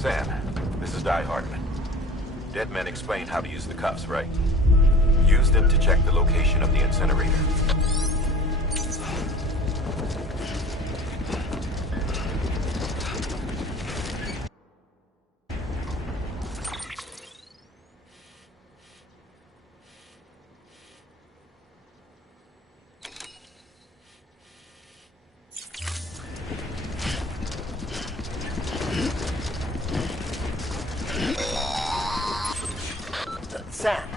Sam, this is Die Hardman. Dead men explained how to use the cuffs, right? Use them to check the location of the incinerator. Sam,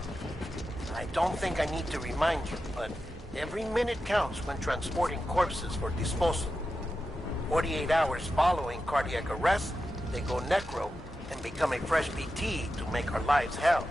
I don't think I need to remind you, but every minute counts when transporting corpses for disposal. 48 hours following cardiac arrest, they go necro and become a fresh PT to make our lives hell.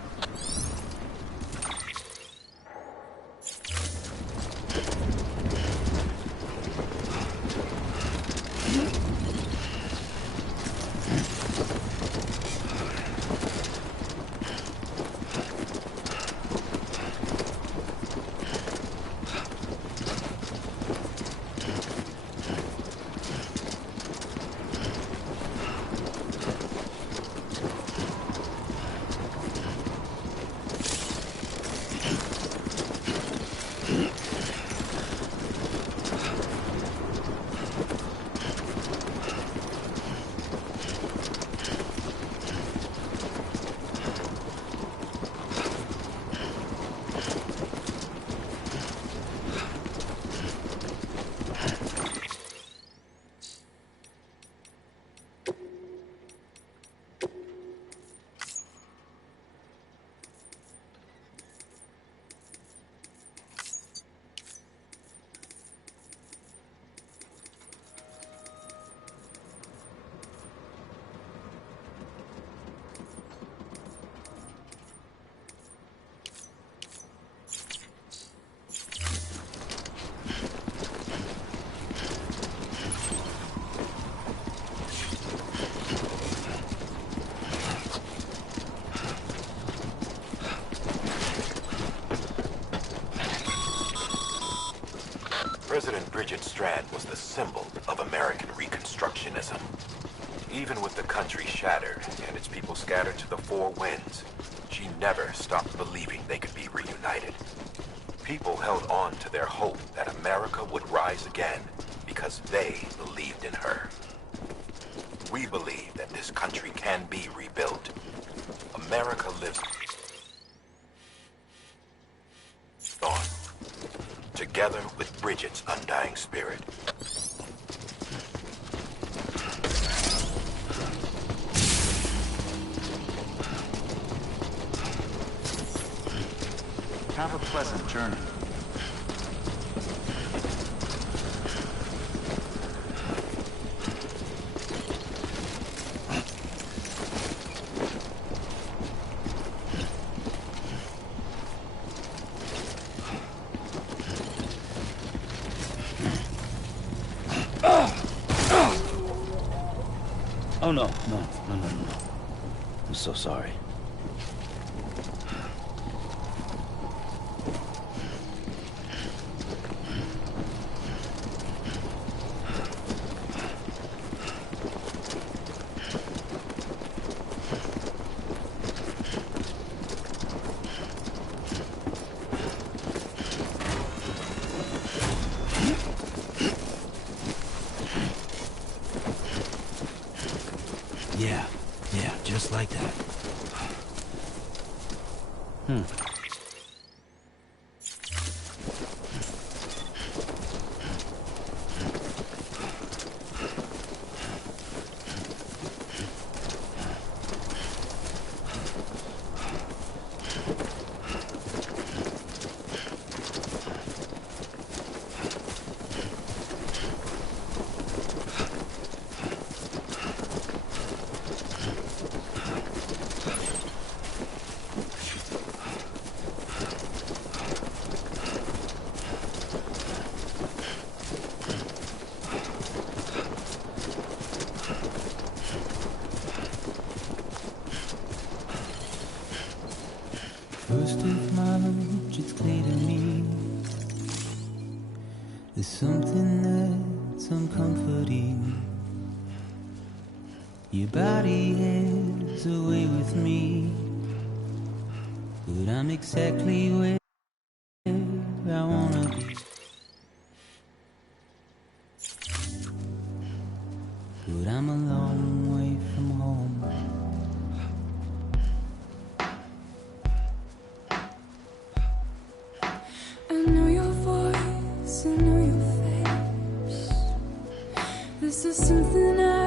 President Bridget Strand was the symbol of American Reconstructionism. Even with the country shattered and its people scattered to the four winds, she never stopped believing they could be reunited. People held on to their hope that America would rise again because they believed in her. We believe that this country can be rebuilt. America lives on, together with Bridget's undying spirit. Have a pleasant journey. Oh, no. I'm so sorry. Yeah, just like that. Your body is away with me, but I'm exactly where I wanna be. But I'm a long way from home. I know your voice, I know your face. This is something I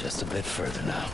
Just a bit further now.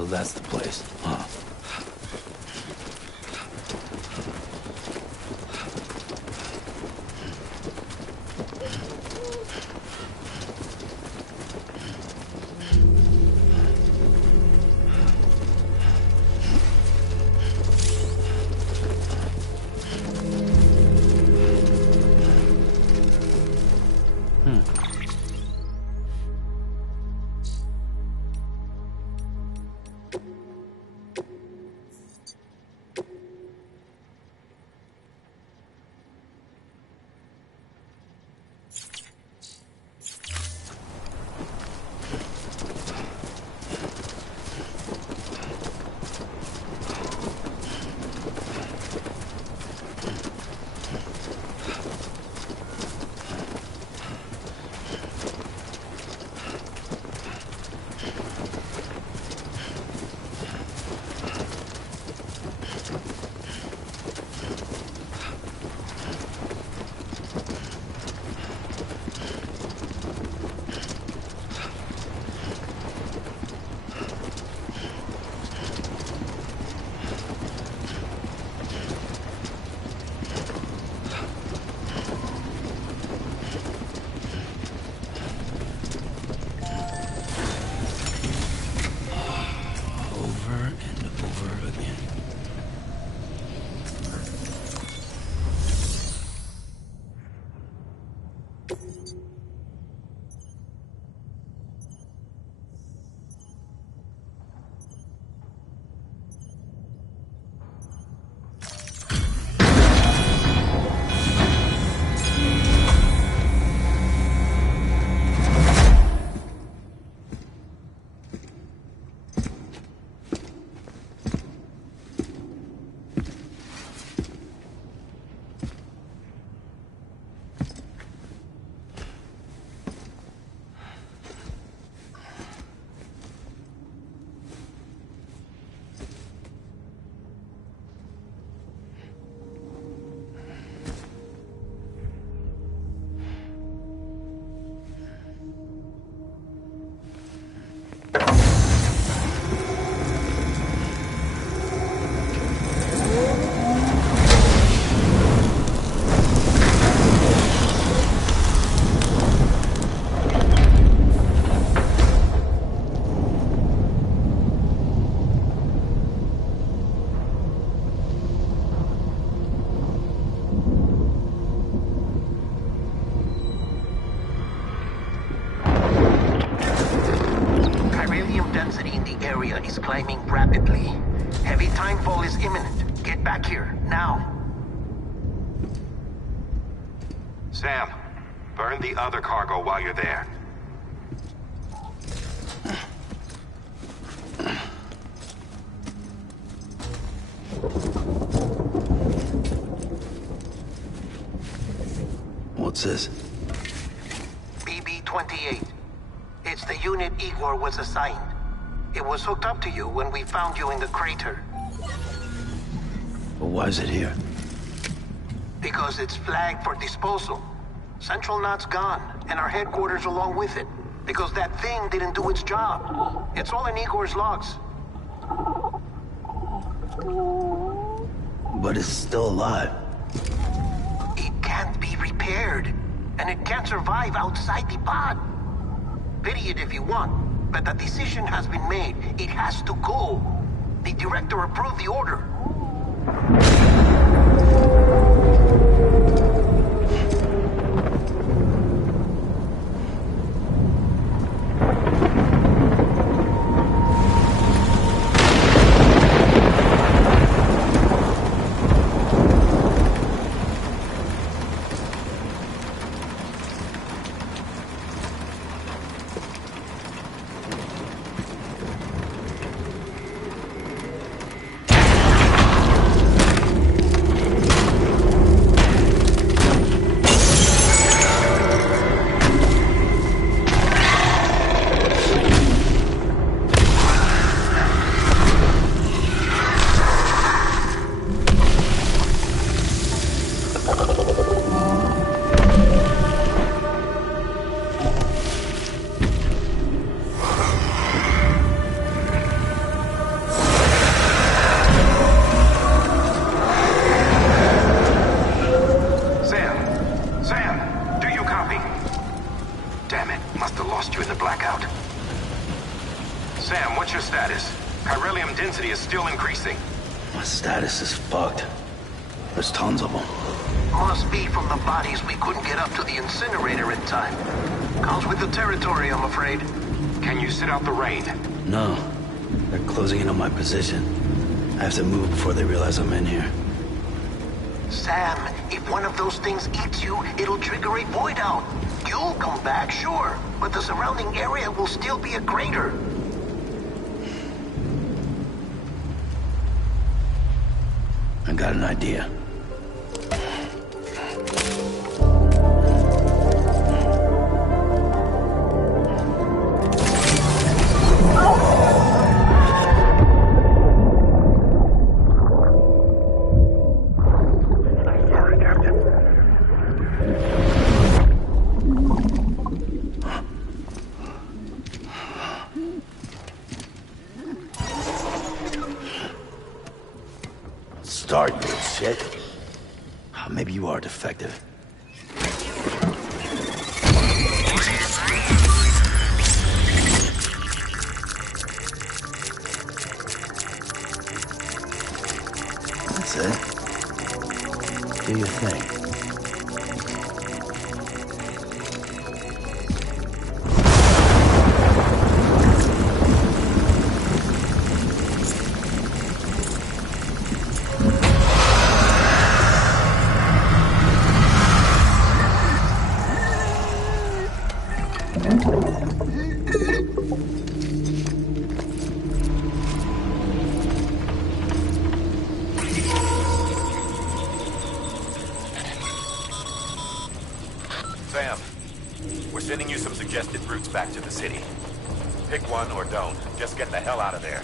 So that's the place, huh? is climbing rapidly. Heavy timefall is imminent. Get back here, now. Sam, burn the other cargo while you're there. What's this? BB-28. It's the unit Igor was assigned. It was hooked up to you when we found you in the crater. Well, why is it here? Because it's flagged for disposal. Central Knot's gone, and our headquarters along with it. Because that thing didn't do its job. It's all in Igor's logs. But it's still alive. It can't be repaired. And it can't survive outside the pod. Pity it if you want, but the decision has been made. It has to go. The director approved the order. My status is fucked. There's tons of them. Must be from the bodies we couldn't get up to the incinerator in time. Comes with the territory, I'm afraid. Can you sit out the rain? No. They're closing in on my position. I have to move before they realize I'm in here. Sam, if one of those things eats you, it'll trigger a void out. You'll come back, sure, but the surrounding area will still be a crater. I got an idea. Start, you shit. Maybe you are defective. That's it. Do your thing. Sam, we're sending you some suggested routes back to the city. Pick one or don't. Just get the hell out of there.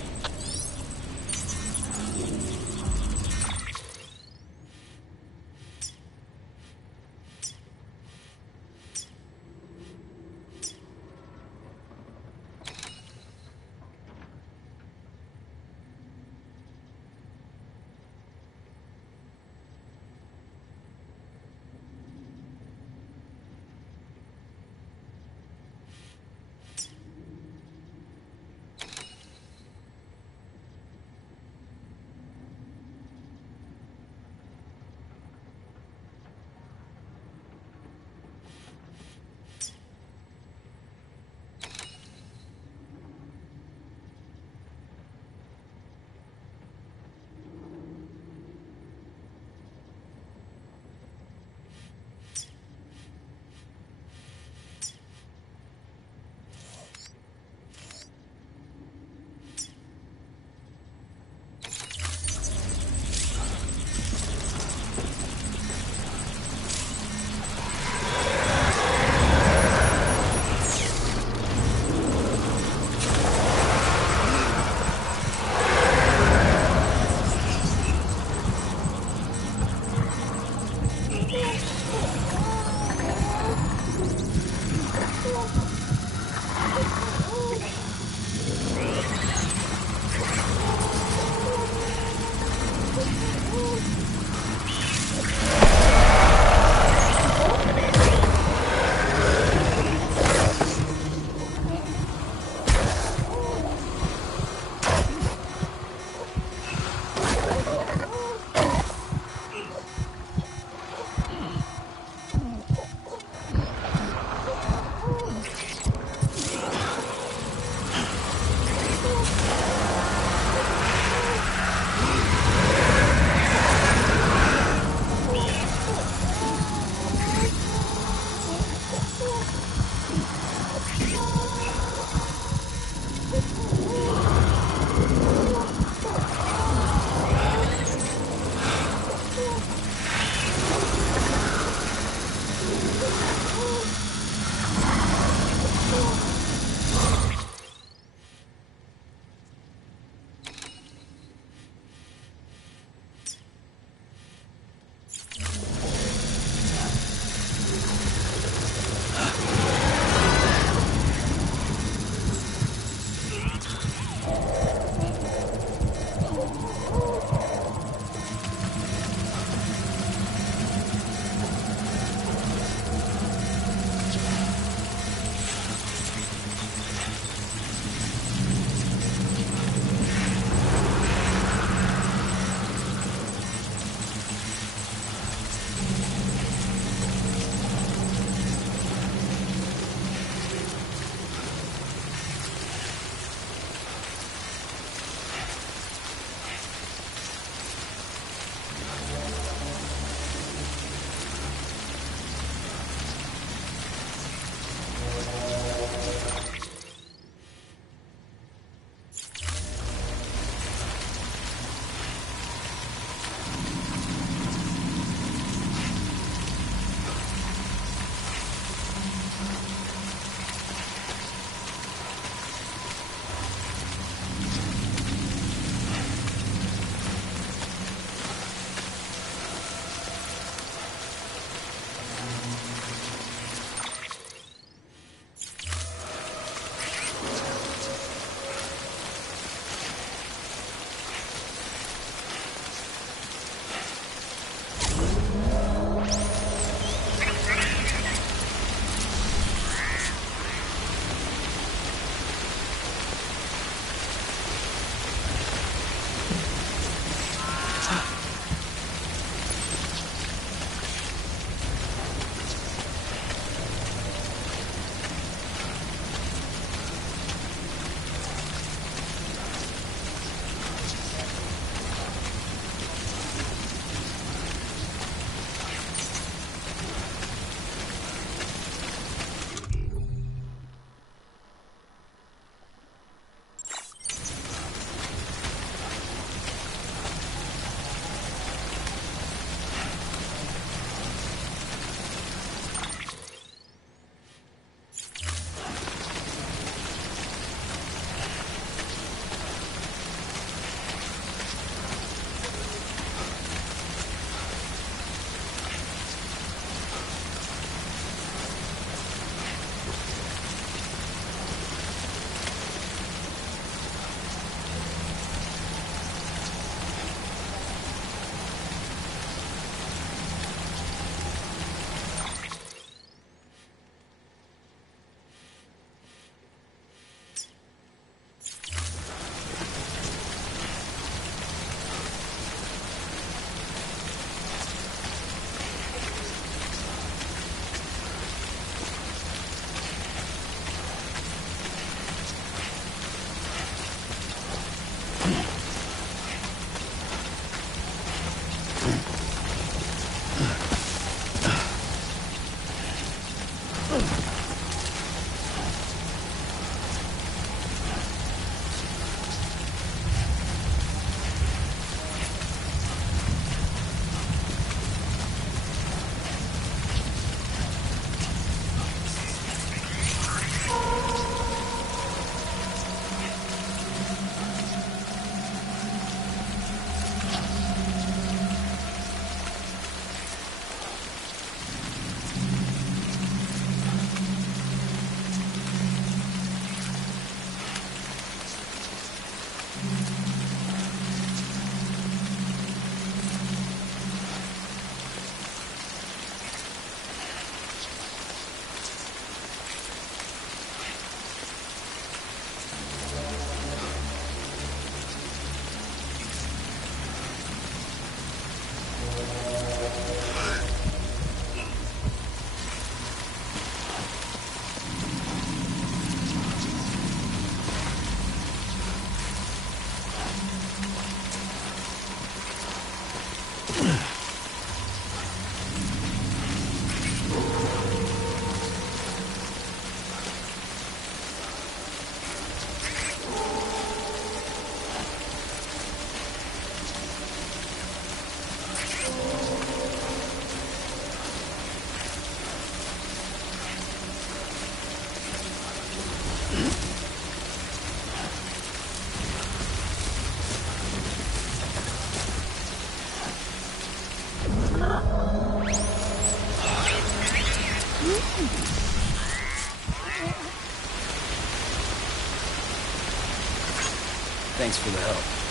Thanks for the help.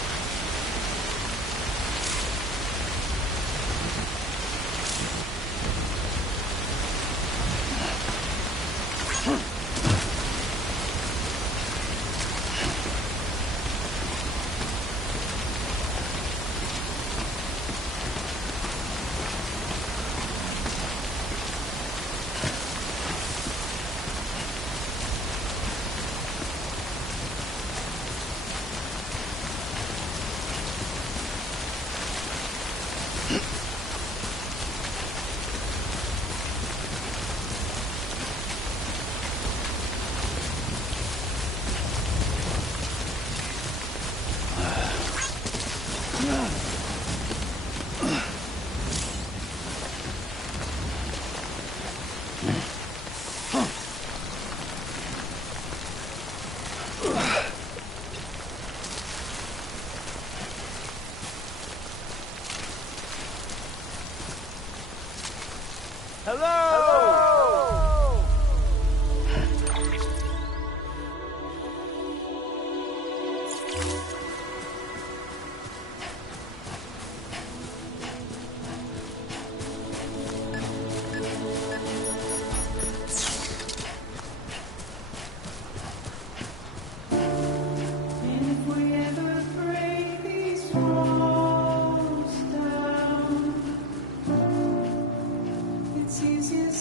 It's easier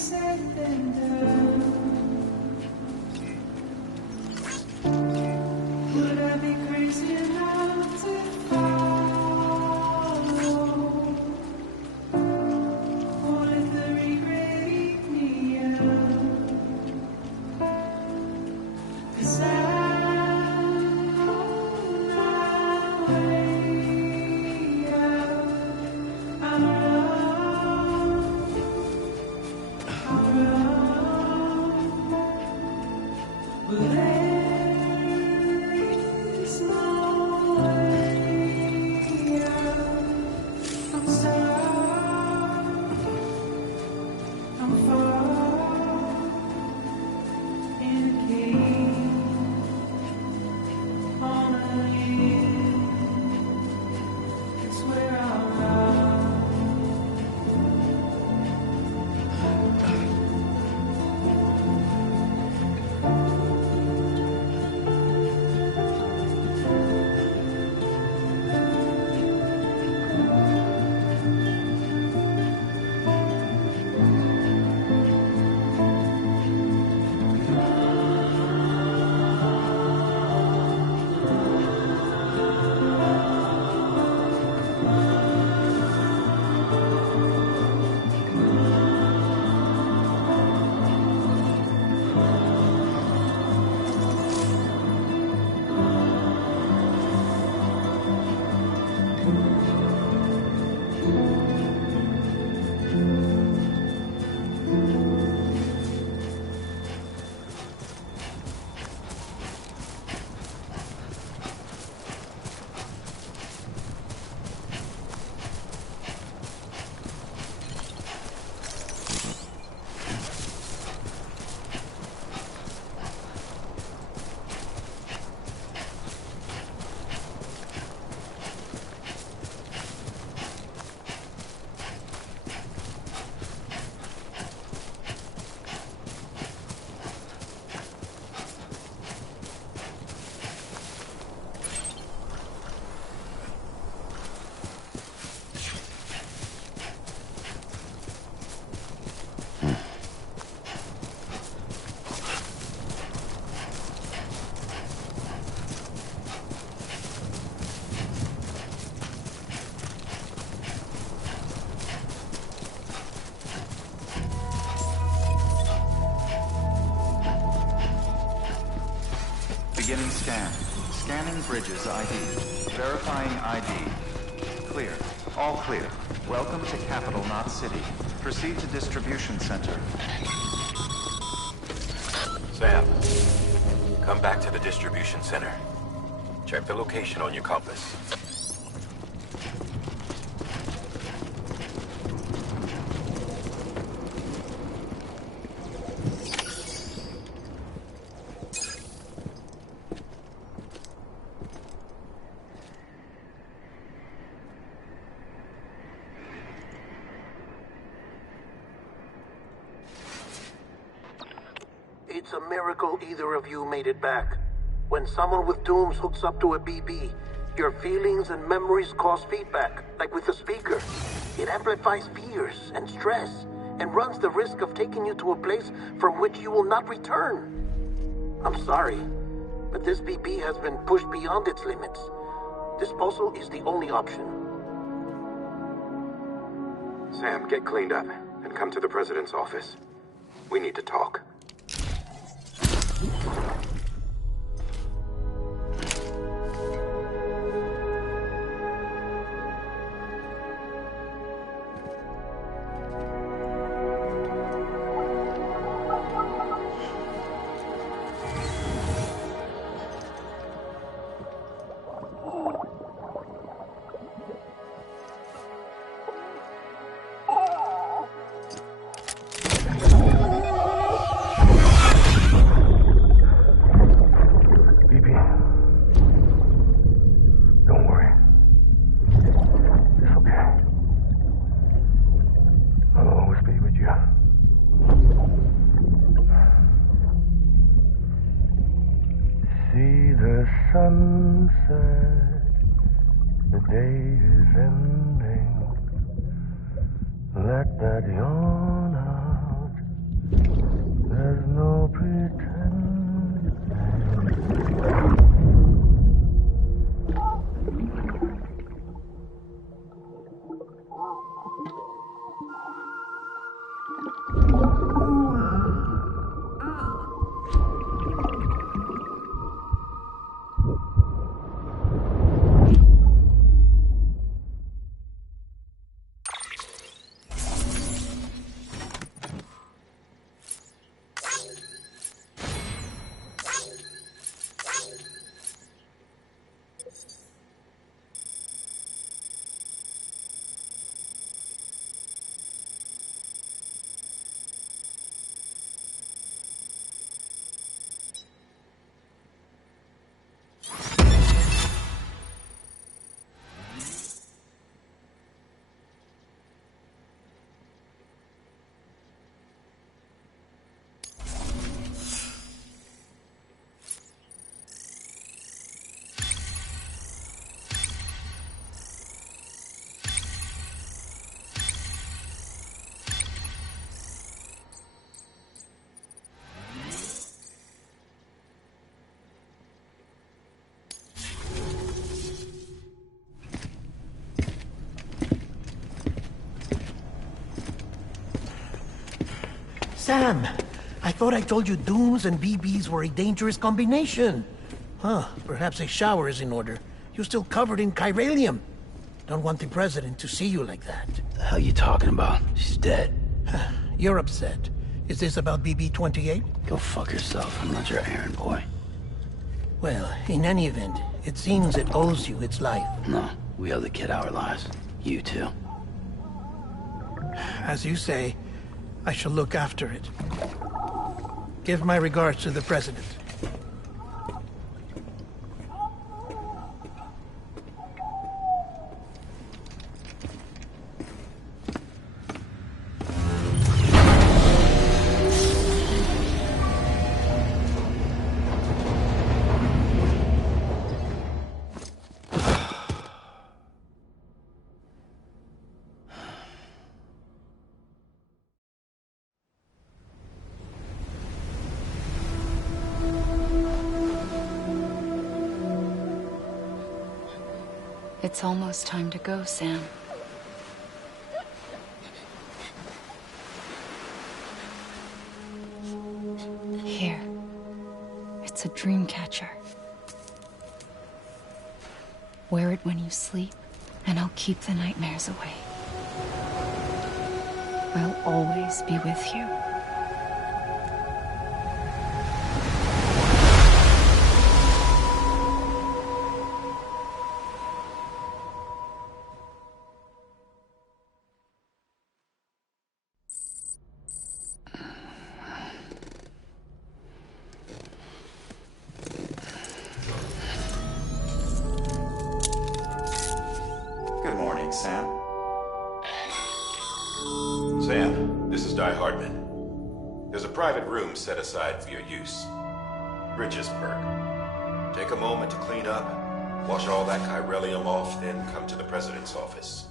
scan. Scanning Bridges ID. Verifying ID. Clear. All clear. Welcome to Capital Knot City. Proceed to Distribution Center. Sam, come back to the distribution center. Check the location on your compass. It's a miracle either of you made it back. When someone with dooms hooks up to a BB, your feelings and memories cause feedback, like with the speaker. It amplifies fears and stress, and runs the risk of taking you to a place from which you will not return. I'm sorry, but this BB has been pushed beyond its limits. Disposal is the only option. Sam, get cleaned up and come to the president's office. We need to talk. Sunset, the day is ending. Let that yawn out. There's no pretending. Sam, I thought I told you dooms and BBs were a dangerous combination. Huh, perhaps a shower is in order. You're still covered in chiralium. Don't want the president to see you like that. The hell you talking about? She's dead. You're upset. Is this about BB-28? Go fuck yourself. I'm not your errand boy. Well, in any event, it seems it owes you its life. No, we owe the kid our lives. You too. As you say, I shall look after it. Give my regards to the president. It's almost time to go, Sam. Here. It's a dream catcher. Wear it when you sleep, and I'll keep the nightmares away. I'll always be with you. Good morning, Sam. Sam, this is Di Hardman. There's a private room set aside for your use. Bridges perk. Take a moment to clean up, wash all that chiralium off, then come to the president's office.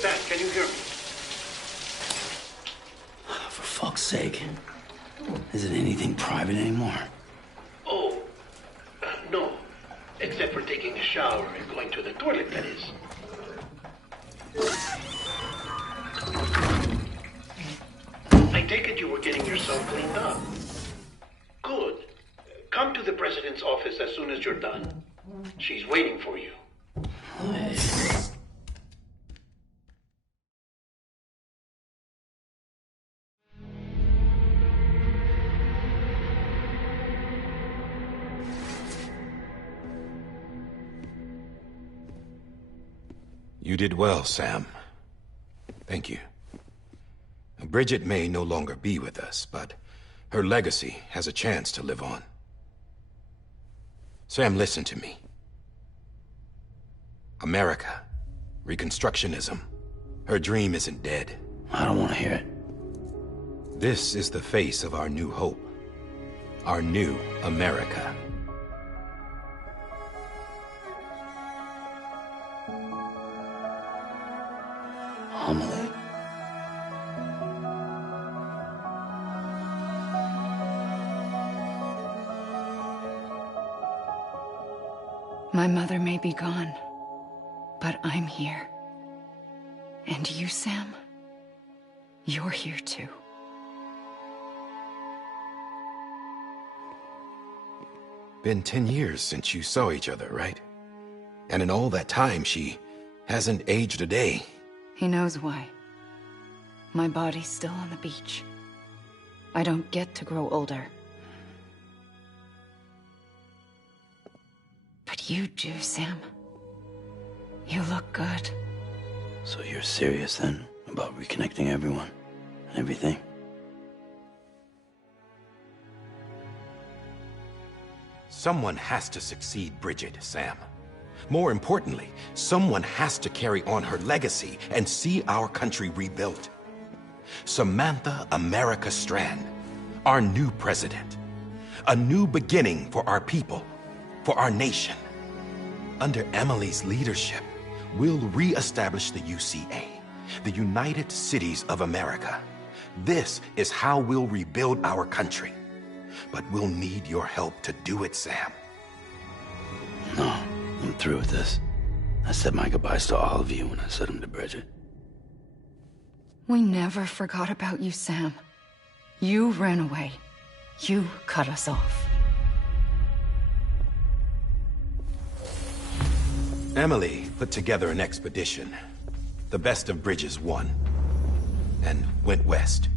Sam, can you hear me? For fuck's sake. Isn't anything private anymore? Oh, no. Except for taking a shower and going to the toilet, that is. I take it you were getting yourself cleaned up. Good. Come to the president's office as soon as you're done. She's waiting for you. You did well, Sam. Thank you. Bridget may no longer be with us, but her legacy has a chance to live on. Sam, listen to me. America, Reconstructionism, her dream isn't dead. I don't want to hear it. This is the face of our new hope. Our new America. Homily. My mother may be gone, but I'm here. And you, Sam, you're here too. Been 10 years since you saw each other, right? And in all that time, she hasn't aged a day. He knows why. My body's still on the beach. I don't get to grow older. But you do, Sam. You look good. So you're serious then about reconnecting everyone and everything? Someone has to succeed Bridget, Sam. More importantly, someone has to carry on her legacy and see our country rebuilt. Samantha America Strand, our new president. A new beginning for our people, for our nation. Under Emily's leadership, we'll re-establish the UCA, the United Cities of America. This is how we'll rebuild our country. But we'll need your help to do it, Sam. No, I'm through with this. I said my goodbyes to all of you when I said them to Bridget. We never forgot about you, Sam. You ran away. You cut us off. Emily put together an expedition. The best of Bridges won. And went west.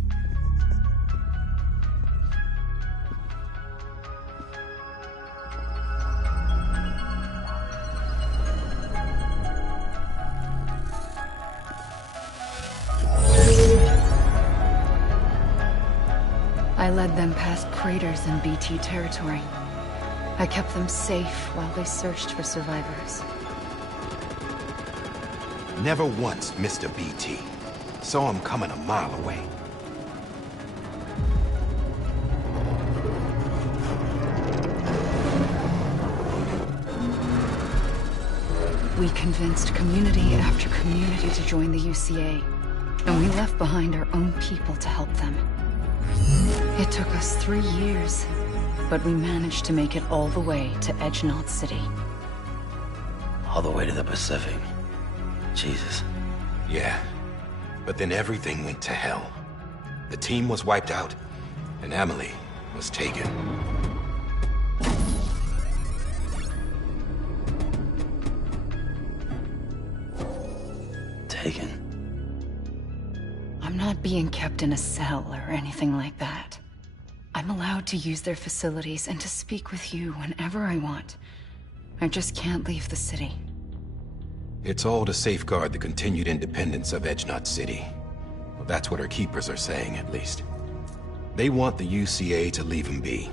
I led them past craters in BT territory. I kept them safe while they searched for survivors. Never once missed a BT. Saw him coming a mile away. We convinced community after community to join the UCA, and we left behind our own people to help them. It took us 3 years, but we managed to make it all the way to Edge-Knot City. All the way to the Pacific. Jesus. Yeah, but then everything went to hell. The team was wiped out, and Emily was taken. Taken? I'm not being kept in a cell or anything like that. I'm allowed to use their facilities and to speak with you whenever I want. I just can't leave the city. It's all to safeguard the continued independence of Edge-Knot City. Well, that's what our keepers are saying, at least. They want the UCA to leave him be.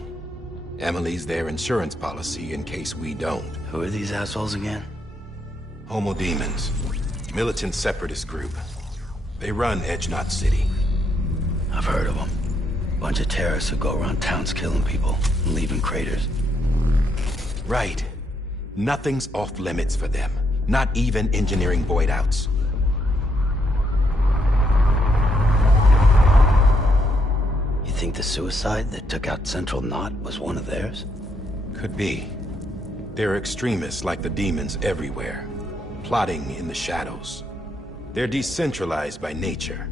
Emily's their insurance policy in case we don't. Who are these assholes again? Homo Demons. Militant separatist group. They run Edge-Knot City. I've heard of them. Bunch of terrorists who go around towns killing people and leaving craters. Right. Nothing's off limits for them. Not even engineering void outs. You think the suicide that took out Central Knot was one of theirs? Could be. There are extremists like the demons everywhere, plotting in the shadows. They're decentralized by nature.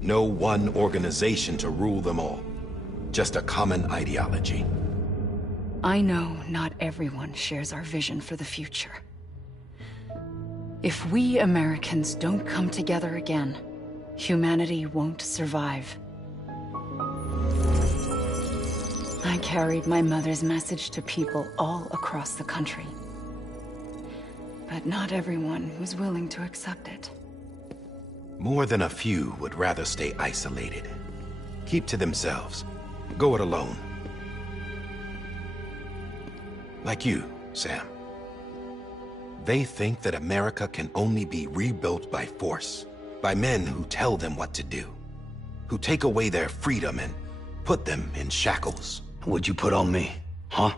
No one organization to rule them all. Just a common ideology. I know not everyone shares our vision for the future. If we Americans don't come together again, humanity won't survive. I carried my mother's message to people all across the country. But not everyone was willing to accept it. More than a few would rather stay isolated. Keep to themselves. Go it alone. Like you, Sam. They think that America can only be rebuilt by force, by men who tell them what to do, who take away their freedom and put them in shackles. What'd you put on me, huh?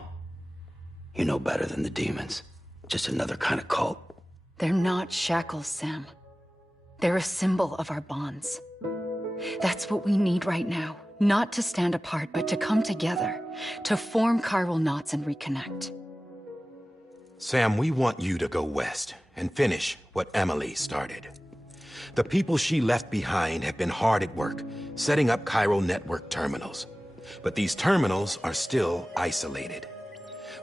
You know better than the demons. Just another kind of cult. They're not shackles, Sam. They're a symbol of our bonds. That's what we need right now. Not to stand apart, but to come together, to form chiral knots and reconnect. Sam, we want you to go west and finish what Emily started. The people she left behind have been hard at work, setting up chiral network terminals. But these terminals are still isolated.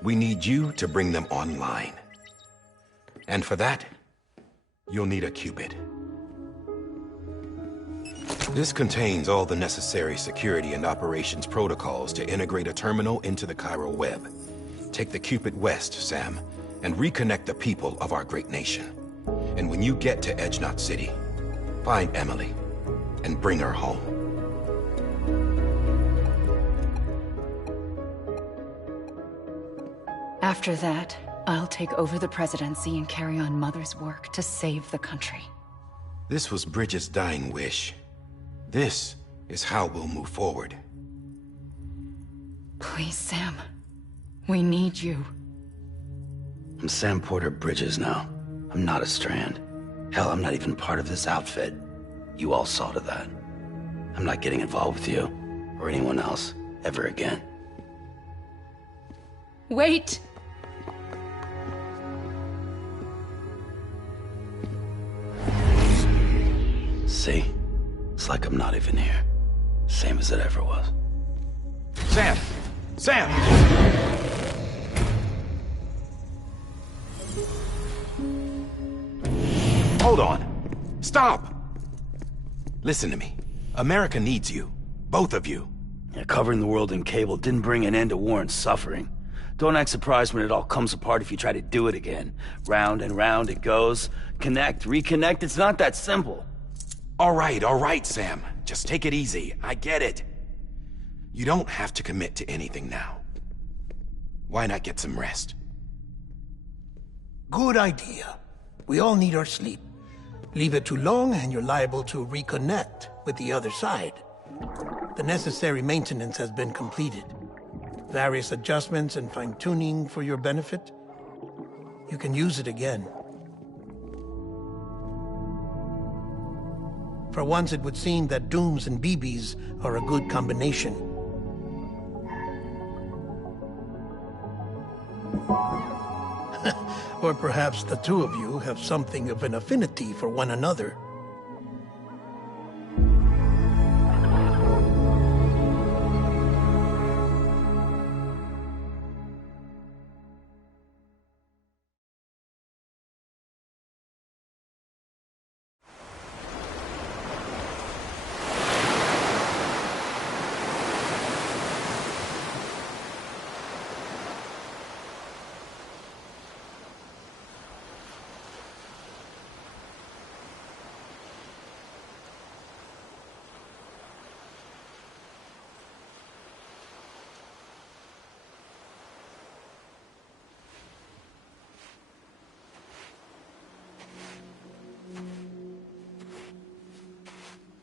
We need you to bring them online. And for that, you'll need a Cupid. This contains all the necessary security and operations protocols to integrate a terminal into the chiral web. Take the Cupid west, Sam, and reconnect the people of our great nation. And when you get to Edge-Knot City, find Emily and bring her home. After that, I'll take over the presidency and carry on Mother's work to save the country. This was Bridget's dying wish. This is how we'll move forward. Please, Sam. We need you. I'm Sam Porter Bridges now. I'm not a Strand. Hell, I'm not even part of this outfit. You all saw to that. I'm not getting involved with you, or anyone else, ever again. Wait! See? It's like I'm not even here. Same as it ever was. Sam! Sam! Hold on. Stop! Listen to me. America needs you. Both of you. Yeah, covering the world in cable didn't bring an end to war and suffering. Don't act surprised when it all comes apart if you try to do it again. Round and round it goes. Connect, reconnect, it's not that simple. All right, Sam. Just take it easy. I get it. You don't have to commit to anything now. Why not get some rest? Good idea. We all need our sleep. Leave it too long and you're liable to reconnect with the other side. The necessary maintenance has been completed. Various adjustments and fine-tuning for your benefit. You can use it again. For once, it would seem that Dooms and BBs are a good combination. Or perhaps the two of you have something of an affinity for one another.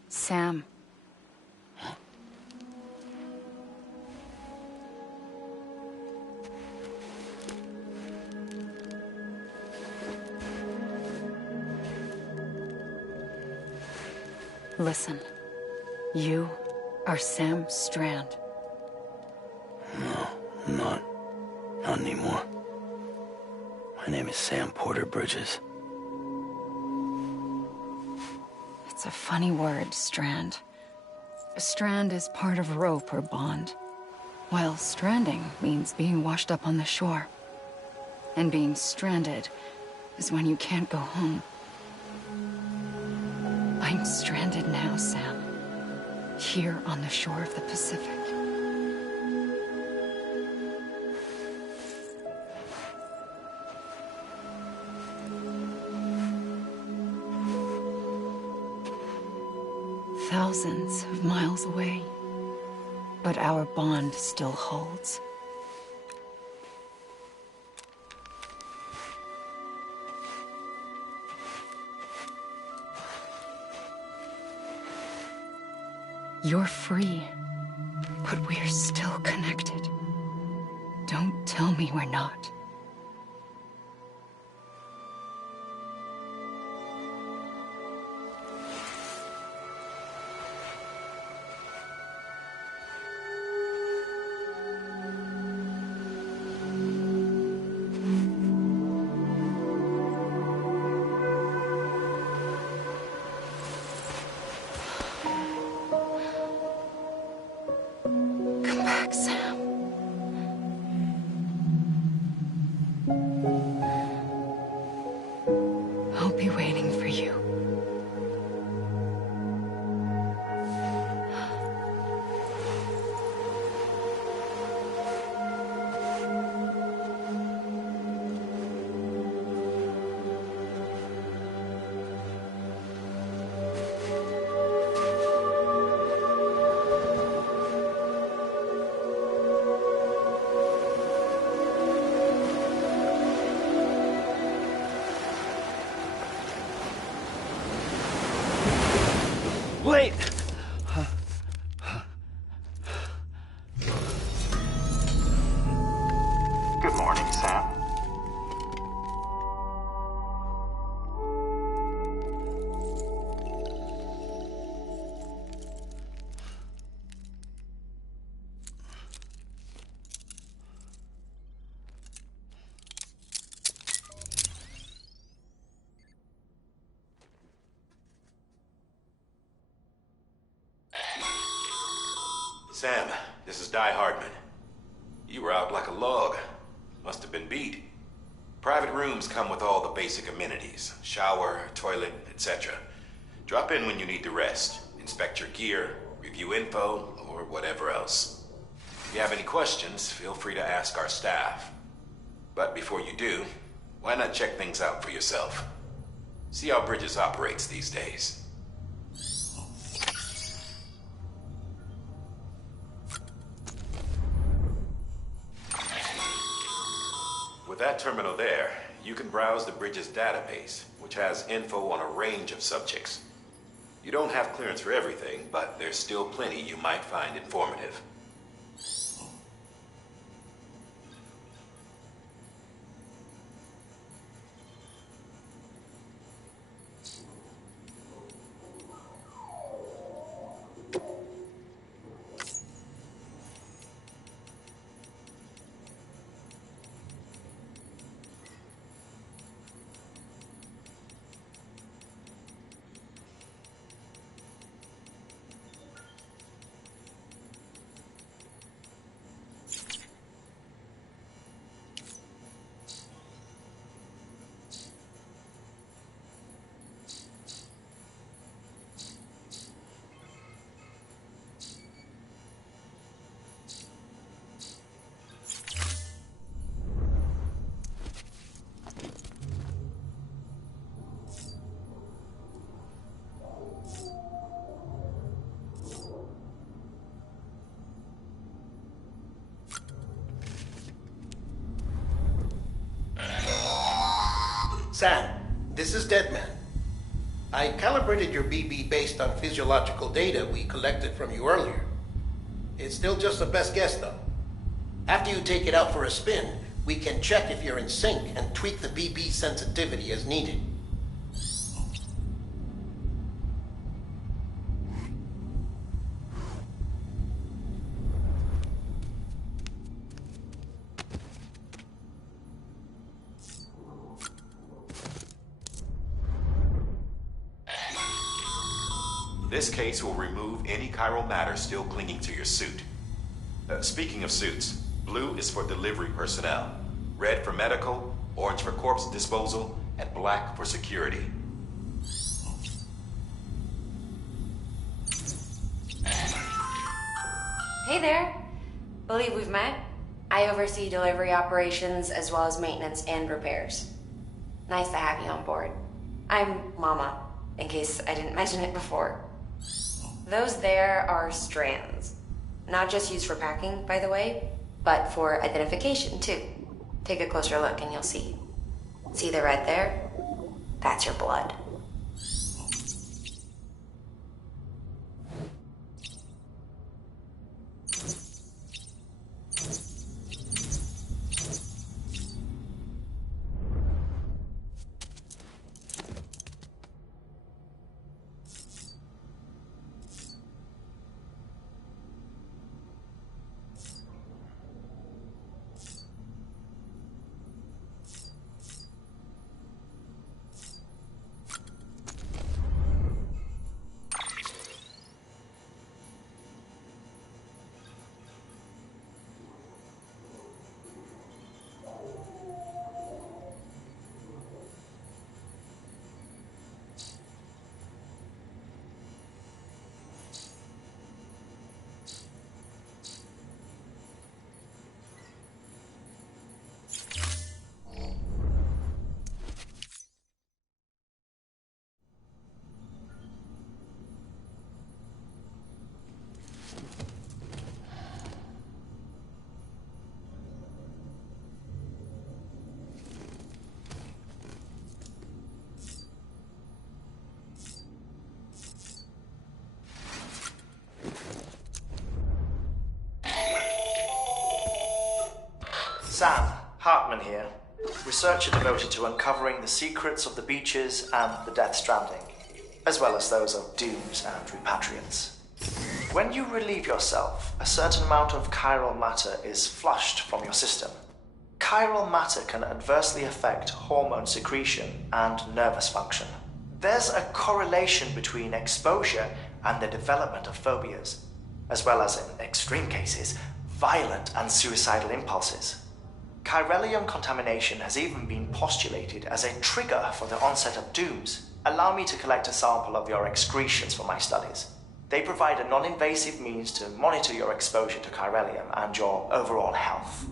Sam. Listen. You are Sam Strand. No, I'm not. Not anymore. My name is Sam Porter Bridges. It's a funny word, Strand. A strand is part of rope or bond, while stranding means being washed up on the shore. And being stranded is when you can't go home. I'm stranded now, Sam. Here on the shore of the Pacific. Thousands of miles away, but our bond still holds. You're free, but we're still connected. Don't tell me we're not. Come back, Sam. I'll be waiting for you. Wait! Good morning, Sam. Sam, this is Di Hardman. You were out like a log. Must have been beat. Private rooms come with all the basic amenities. Shower, toilet, etc. Drop in when you need to rest. Inspect your gear, review info, or whatever else. If you have any questions, feel free to ask our staff. But before you do, why not check things out for yourself? See how Bridges operates these days. With that terminal there, you can browse the Bridges database, which has info on a range of subjects. You don't have clearance for everything, but there's still plenty you might find informative. Sam, this is Deadman. I calibrated your BB based on physiological data we collected from you earlier. It's still just a best guess, though. After you take it out for a spin, we can check if you're in sync and tweak the BB sensitivity as needed. This case will remove any chiral matter still clinging to your suit. Speaking of suits, blue is for delivery personnel, red for medical, orange for corpse disposal, and black for security. Hey there. Believe we've met. I oversee delivery operations as well as maintenance and repairs. Nice to have you on board. I'm Mama, in case I didn't mention it before. Those there are strands. Not just used for packing, by the way, but for identification, too. Take a closer look and you'll see. See the red there? That's your blood. Sam, Hartman here, researcher devoted to uncovering the secrets of the beaches and the Death Stranding, as well as those of dooms and repatriants. When you relieve yourself, a certain amount of chiral matter is flushed from your system. Chiral matter can adversely affect hormone secretion and nervous function. There's a correlation between exposure and the development of phobias. as well as, in extreme cases, violent and suicidal impulses. Chiralium contamination has even been postulated as a trigger for the onset of dooms. Allow me to collect a sample of your excretions for my studies. They provide a non-invasive means to monitor your exposure to chiralium and your overall health.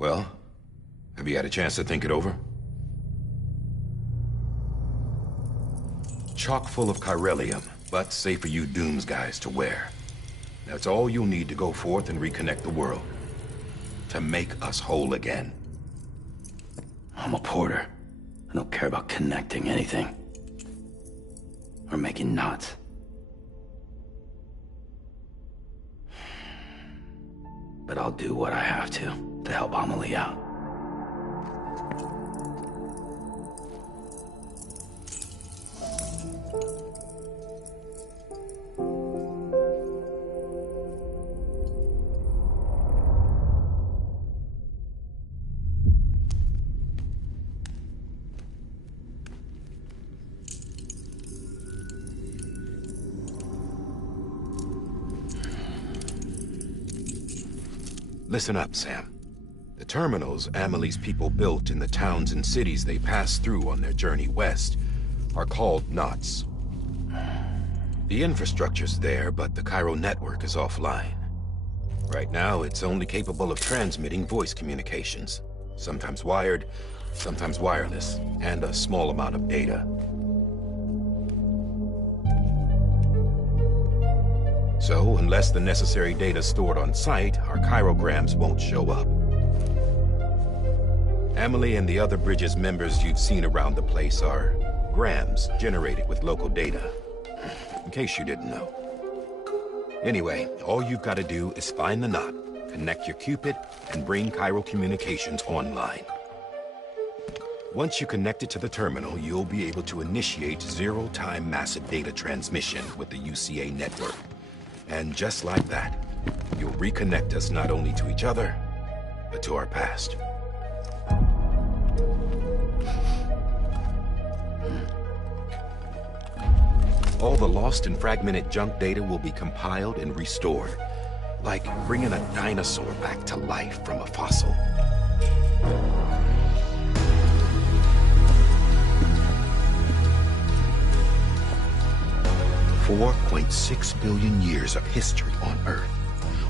Well, have you had a chance to think it over? Chock full of chiralium, but safe for you Dooms guys to wear. That's all you'll need to go forth and reconnect the world. To make us whole again. I'm a porter. I don't care about connecting anything. Or making knots. But I'll do what I have to help Amelie out. Listen up, Sam. The terminals Amelie's people built in the towns and cities they passed through on their journey west are called knots. The infrastructure's there, but the Cairo network is offline. Right now, it's only capable of transmitting voice communications. Sometimes wired, sometimes wireless, and a small amount of data. So, unless the necessary data's stored on site, our chirograms won't show up. Amelie and the other Bridges members you've seen around the place are grams generated with local data. In case you didn't know. Anyway, all you've got to do is find the knot, connect your Cupid, and bring Cairo communications online. Once you connect it to the terminal, you'll be able to initiate zero-time massive data transmission with the UCA network. And just like that, you'll reconnect us not only to each other, but to our past. All the lost and fragmented junk data will be compiled and restored, like bringing a dinosaur back to life from a fossil. $4.6 billion years of history on Earth.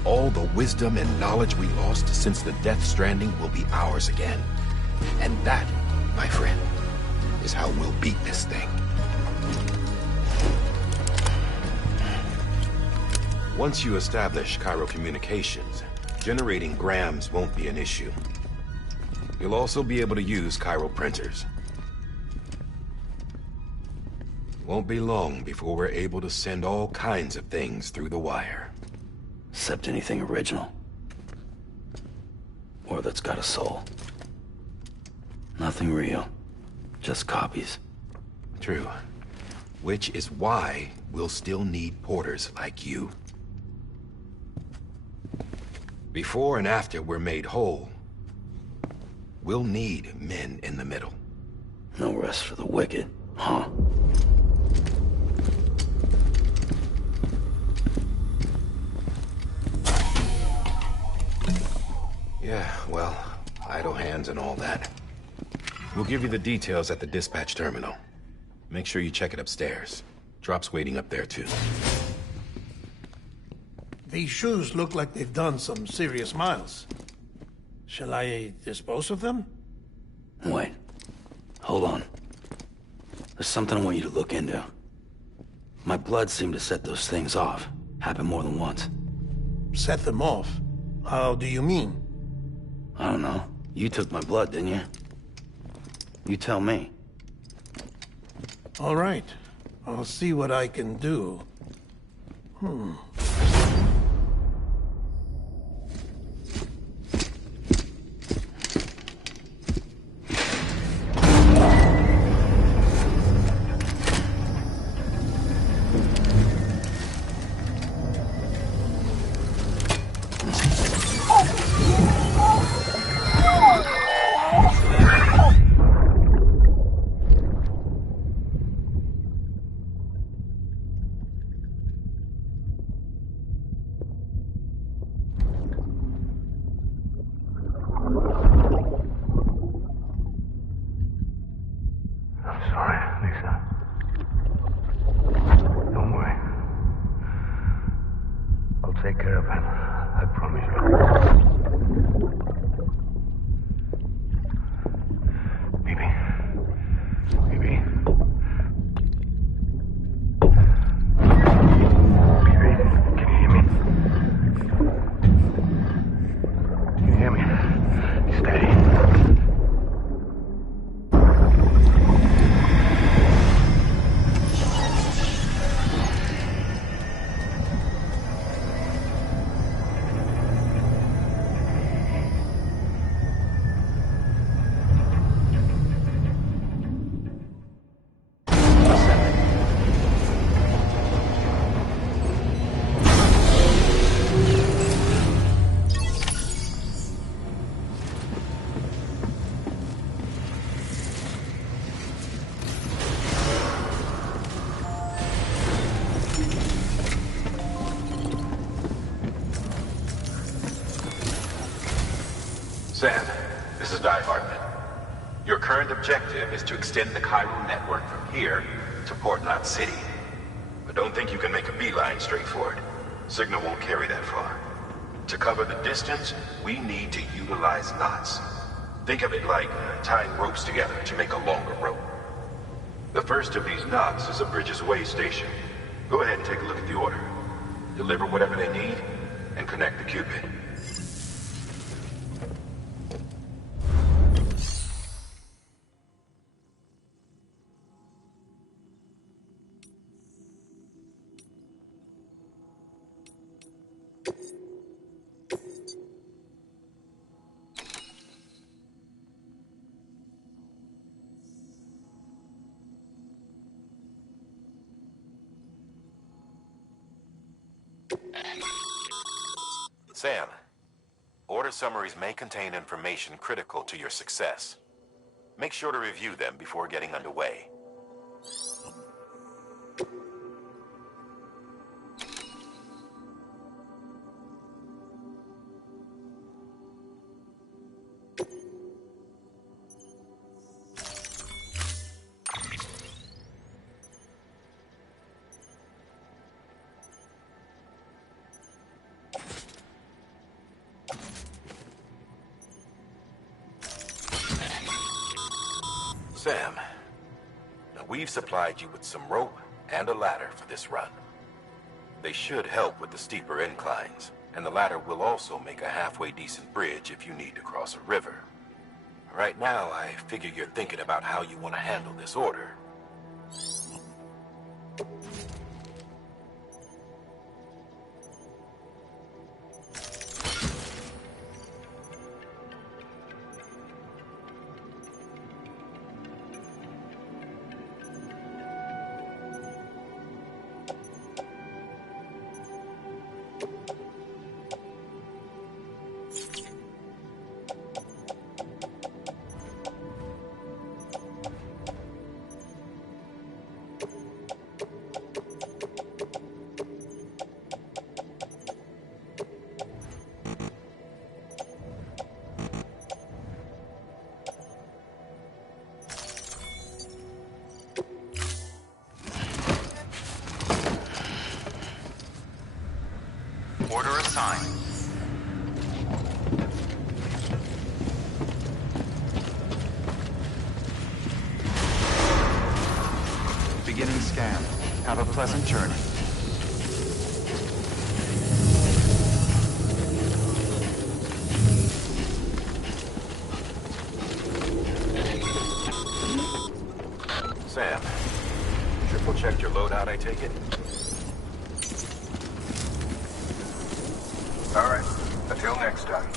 All the wisdom and knowledge we lost since the Death Stranding will be ours again. And that, my friend, is how we'll beat this thing. Once you establish Cairo communications, generating grams won't be an issue. You'll also be able to use Cairo printers. Won't be long before we're able to send all kinds of things through the wire. Except anything original. Or that's got a soul. Nothing real. Just copies. True. Which is why we'll still need porters like you. Before and after we're made whole, we'll need men in the middle. No rest for the wicked, huh? Yeah, well, idle hands and all that. We'll give you the details at the dispatch terminal. Make sure you check it upstairs. Drop's waiting up there, too. These shoes look like they've done some serious miles. Shall I dispose of them? Wait. Hold on. There's something I want you to look into. My blood seemed to set those things off. Happened more than once. Set them off? How do you mean? I don't know. You took my blood, didn't you? You tell me. All right. I'll see what I can do. I'm sorry, Lisa. Don't worry. I'll take care of him. I promise you. Maybe. Maybe. Baby, can you hear me? Can you hear me? Steady. Sam, this is Di Hartman. Your current objective is to extend the Chiral network from here to Port Knot City. But don't think you can make a beeline straight for it. Signal won't carry that far. To cover the distance, we need to utilize knots. Think of it like tying ropes together to make a longer rope. The first of these knots is a Bridges Way station. Go ahead and take a look at the order. Deliver whatever they need, and connect the Cupid. Sam, order summaries may contain information critical to your success. Make sure to review them before getting underway. Sam, now we've supplied you with some rope and a ladder for this run. They should help with the steeper inclines, and the ladder will also make a halfway decent bridge if you need to cross a river. Right now, I figure you're thinking about how you want to handle this order. sign. Beginning scan. Have a pleasant journey. Sam, triple checked your loadout, I take it? All right. Until next time.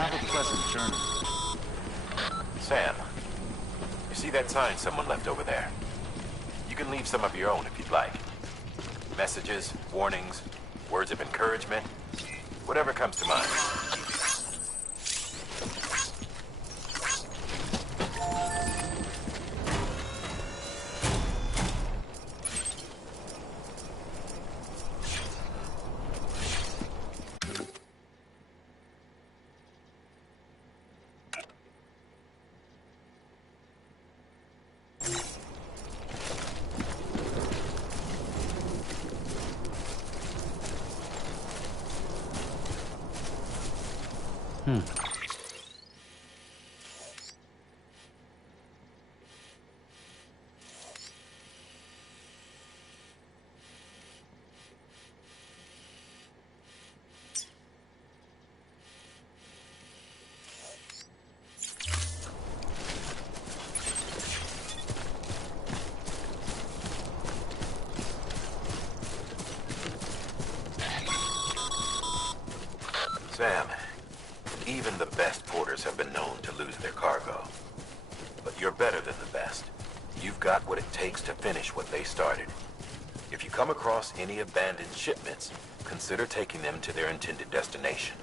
Have a pleasant journey. Sam, you see that sign someone left over there? You can leave some of your own if you'd like. Messages, warnings, words of encouragement, whatever comes to mind. Sam, even the best porters have been known to lose their cargo. But you're better than the best. You've got what it takes to finish what they started. If you come across any abandoned shipments, consider taking them to their intended destination.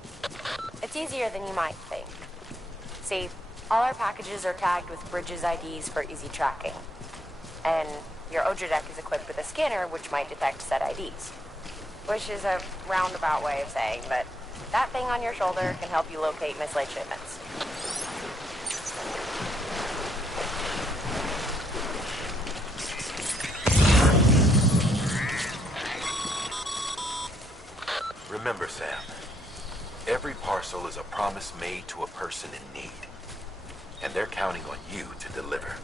It's easier than you might think. See, all our packages are tagged with Bridges IDs for easy tracking. And your Oja deck is equipped with a scanner which might detect said IDs. Which is a roundabout way of saying that that thing on your shoulder can help you locate mislaid shipments. Remember, Sam, every parcel is a promise made to a person in need. And they're counting on you to deliver.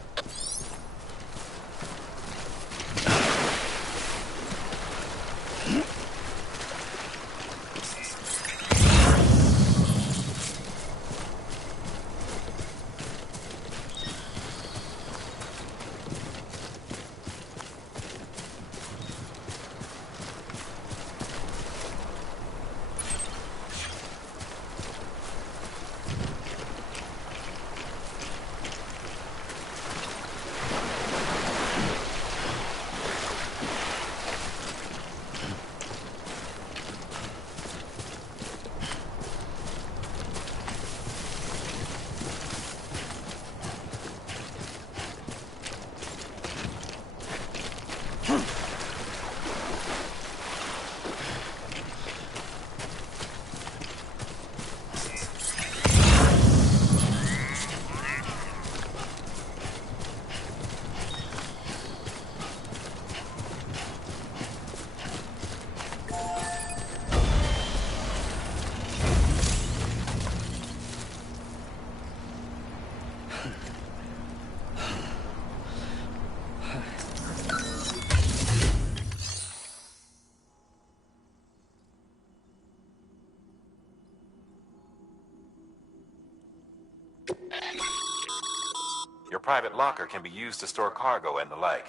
Your private locker can be used to store cargo and the like.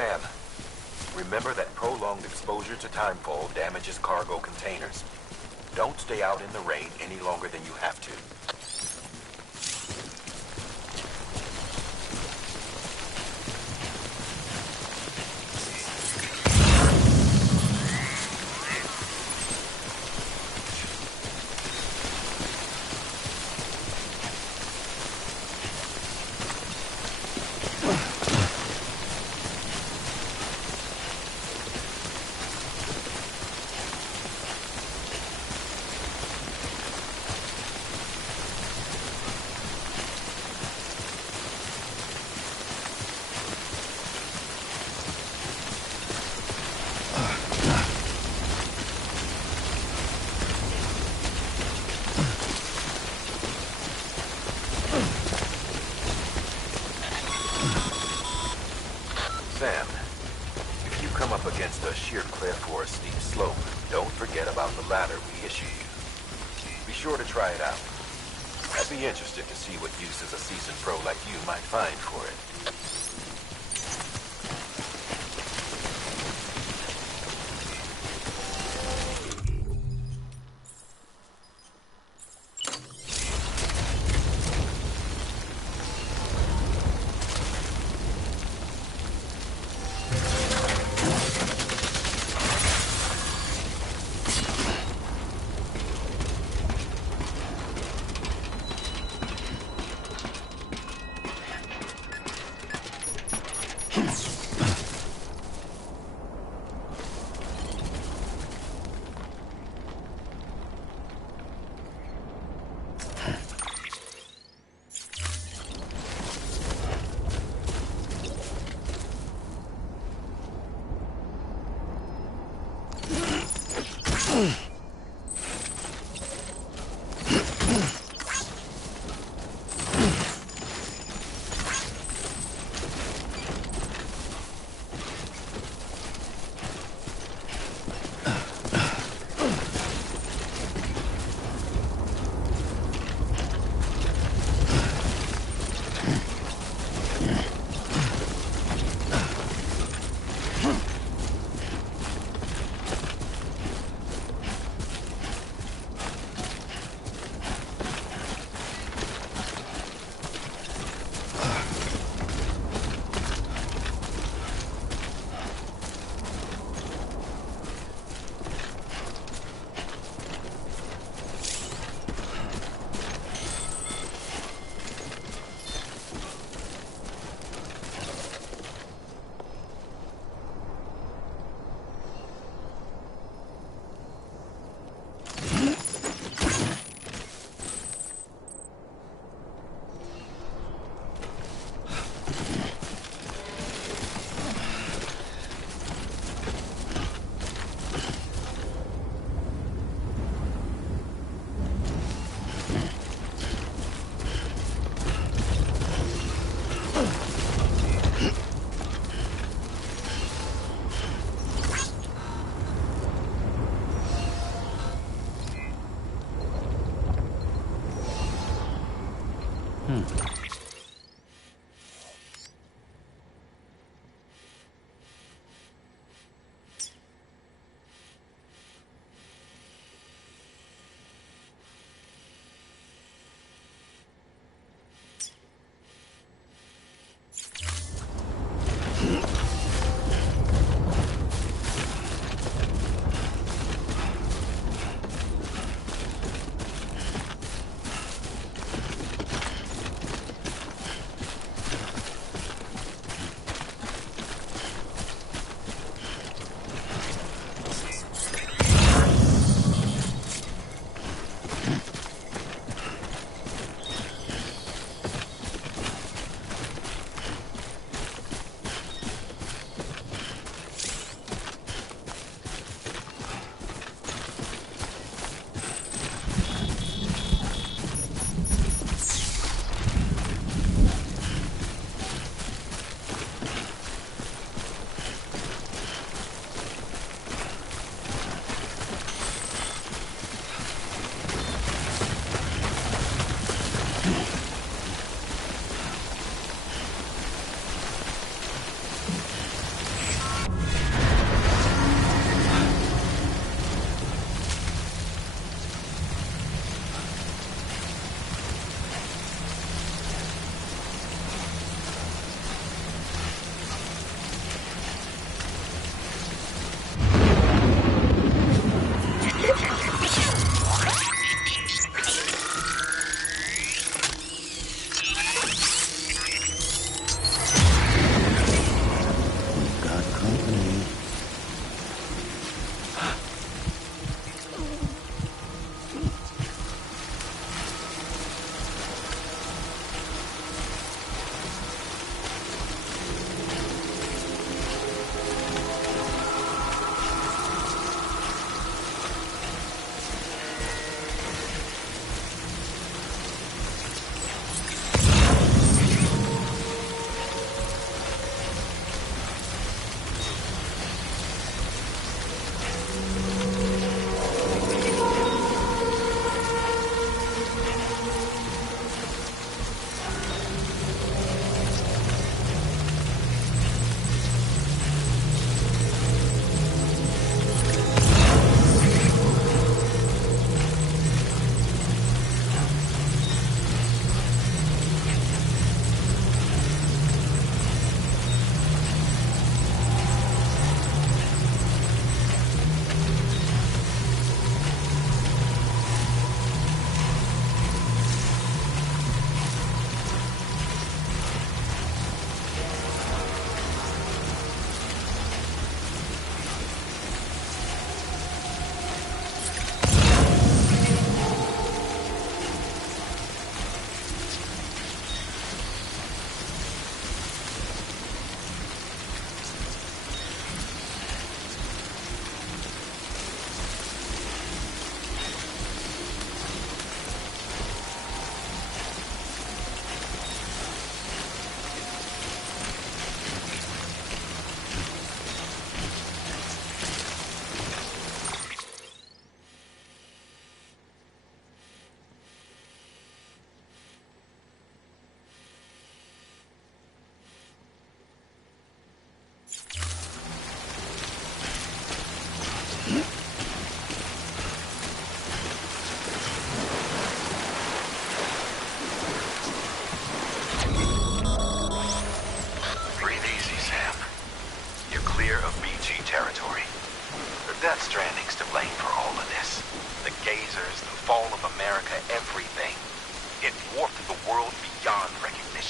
Sam, remember that prolonged exposure to timefall damages cargo containers. Don't stay out in the rain any longer than you have to. Sam, if you come up against a sheer cliff or a steep slope, don't forget about the ladder we issue you. Be sure to try it out. I'd be interested to see what uses a seasoned pro like you might find for it.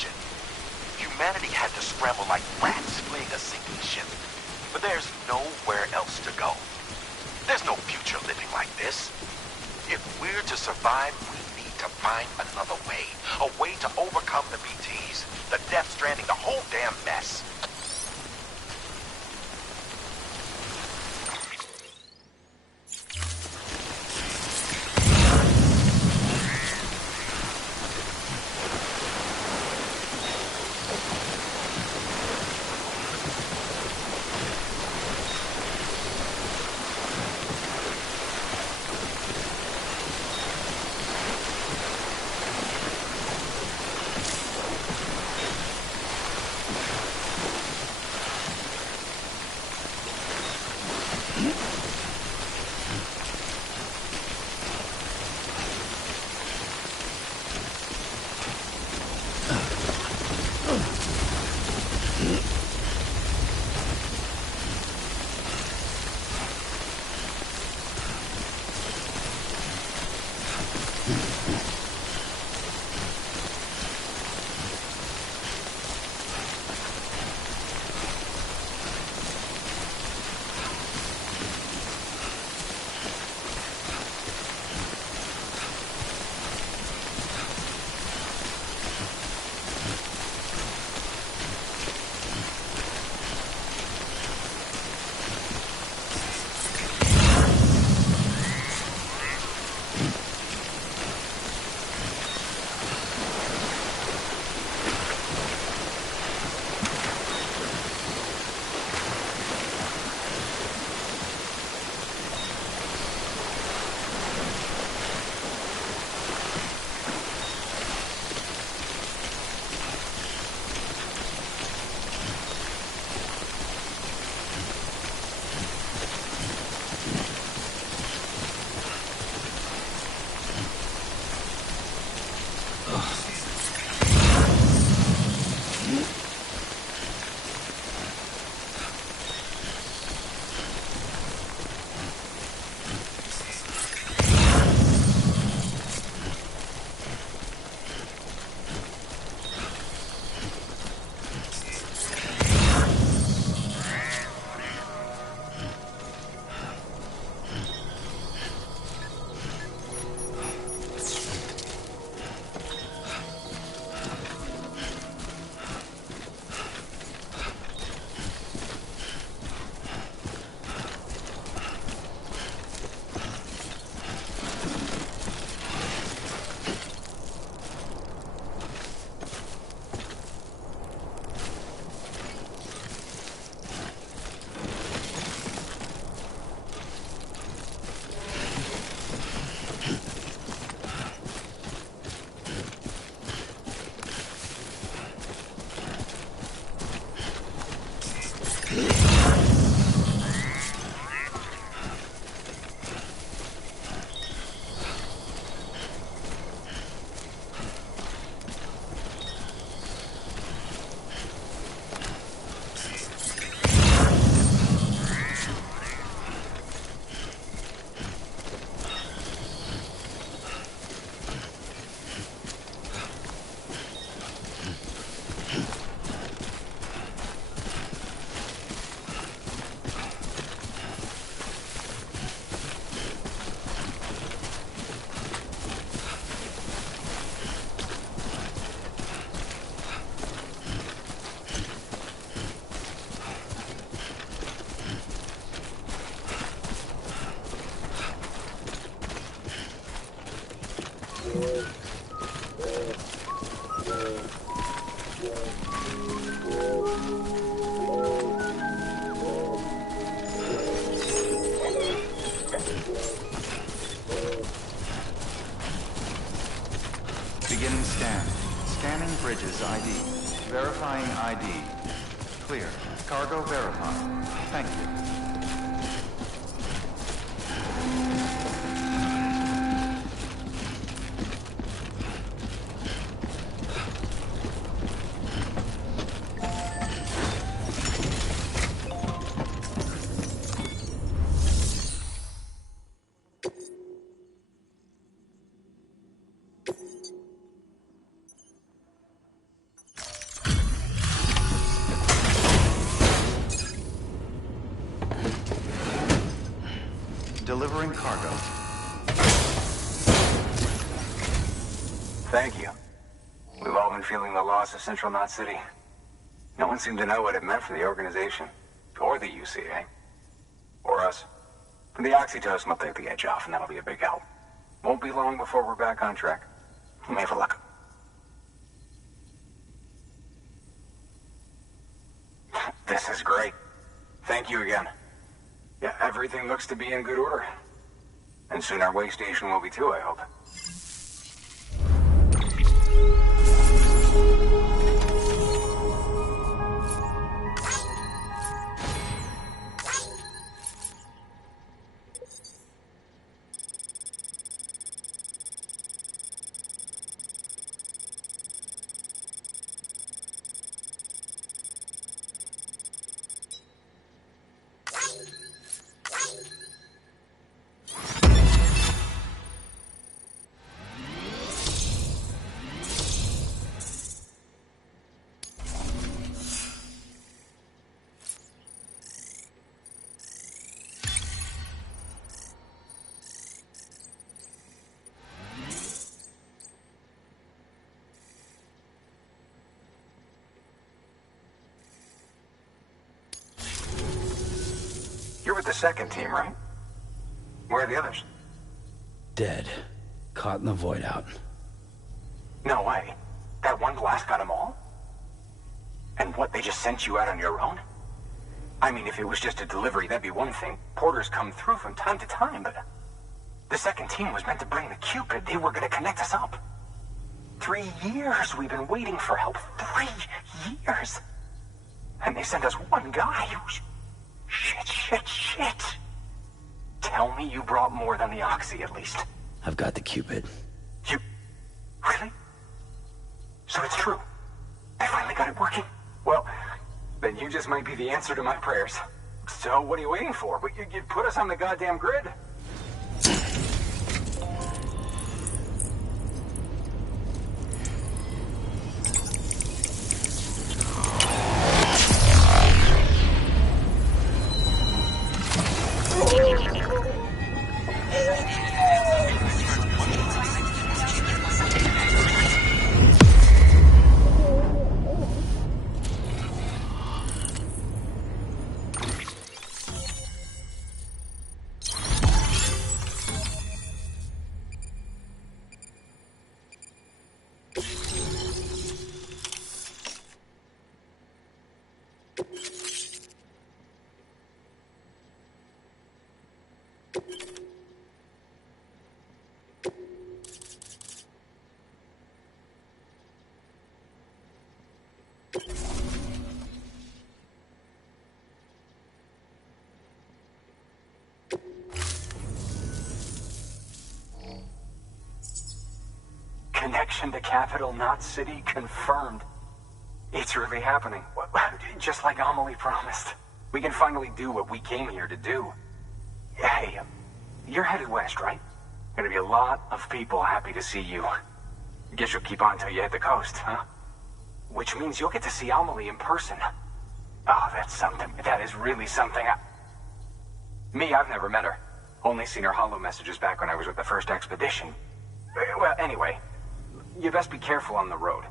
mission. Humanity had to scramble like rats fleeing a sinking ship. But there's nowhere else to go. There's no future living like this. If we're to survive, we need to find another way. A way to overcome the BTs, the Death Stranding, the whole damn mess. Beginning scan. Scanning bridges ID. Verifying ID. Clear. Cargo verified. Thank you. delivering cargo. Thank you. We've all been feeling the loss of Central Knot City. No one seemed to know what it meant for the organization. Or the UCA. Or us. The oxytocin will take the edge off, and that'll be a big help. Won't be long before we're back on track. We may have luck. This is great. Thank you again. Yeah, everything looks to be in good order. And soon our way station will be too, I hope. You're with the second team, right? Where are the others? Dead. Caught in the void out. No way. That one blast got them all? And what, they just sent you out on your own? I mean, if it was just a delivery, that'd be one thing. Porters come through from time to time, but... The second team was meant to bring the Cupid. They were gonna connect us up. 3 years we've been waiting for help. 3 years! And they sent us one guy. Shit. Tell me you brought more than the Oxy, at least. I've got the Cupid. You... Really? So it's true. I finally got it working. Well, then you just might be the answer to my prayers. So what are you waiting for? You put us on the goddamn grid. Connection to Capital Knot City confirmed. It's really happening. Just like Amelie promised. We can finally do what we came here to do. Hey, you're headed west, right? Gonna be a lot of people happy to see you. Guess you'll keep on till you hit the coast, huh? Which means you'll get to see Amelie in person. Oh, that's something. That is really something. Me, I've never met her. Only seen her holo messages back when I was with the first expedition. Well, anyway, you best be careful on the road.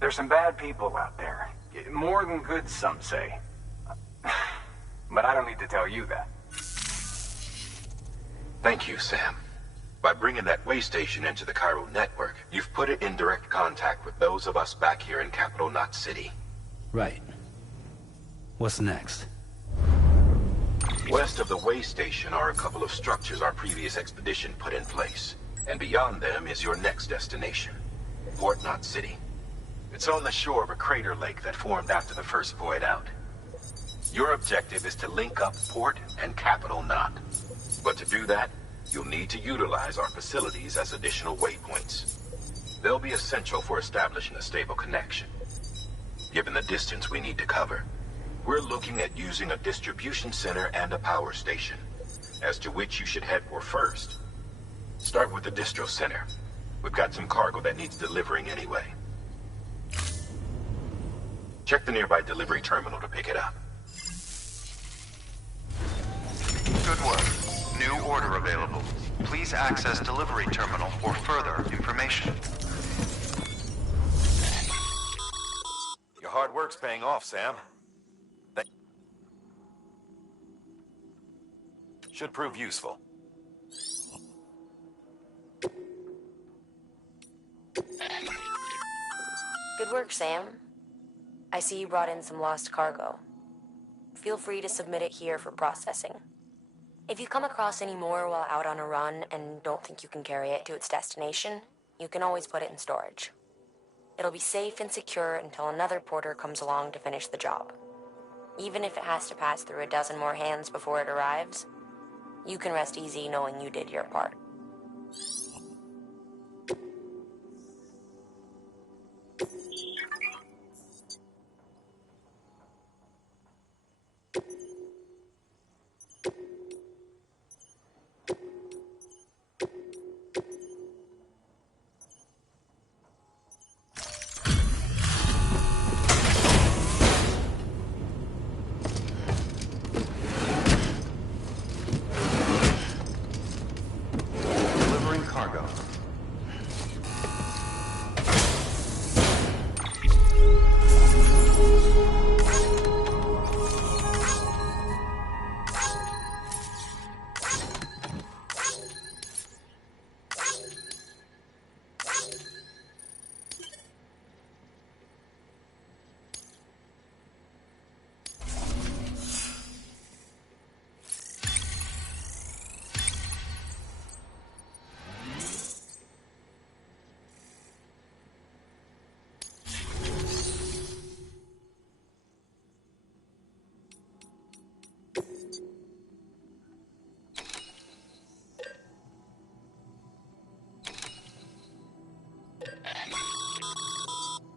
There's some bad people out there. More than good, some say. But I don't need to tell you that. Thank you, Sam. By bringing that way station into the Cairo network, you've put it in direct contact with those of us back here in Capital Knot City. Right. What's next? West of the way station are a couple of structures our previous expedition put in place. And beyond them is your next destination, Port Knot City. It's on the shore of a crater lake that formed after the first void out. Your objective is to link up Port and Capital Knot. But to do that, you'll need to utilize our facilities as additional waypoints. They'll be essential for establishing a stable connection. Given the distance we need to cover, we're looking at using a distribution center and a power station, as to which you should head for first. Start with the distro center. We've got some cargo that needs delivering anyway. Check the nearby delivery terminal to pick it up. Good work. New order available. Please access delivery terminal for further information. Your hard work's paying off, Sam. Should prove useful. Good work, Sam. I see you brought in some lost cargo. Feel free to submit it here for processing. If you come across any more while out on a run and don't think you can carry it to its destination, you can always put it in storage. It'll be safe and secure until another porter comes along to finish the job. Even if it has to pass through a dozen more hands before it arrives, you can rest easy knowing you did your part.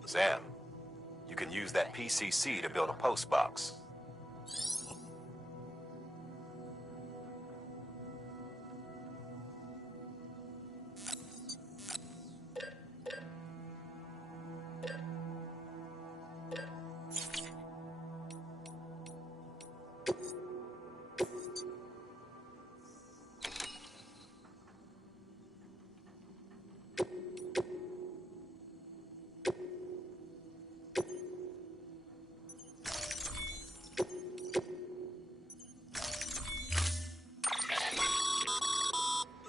Sam, you can use that PCC to build a post box.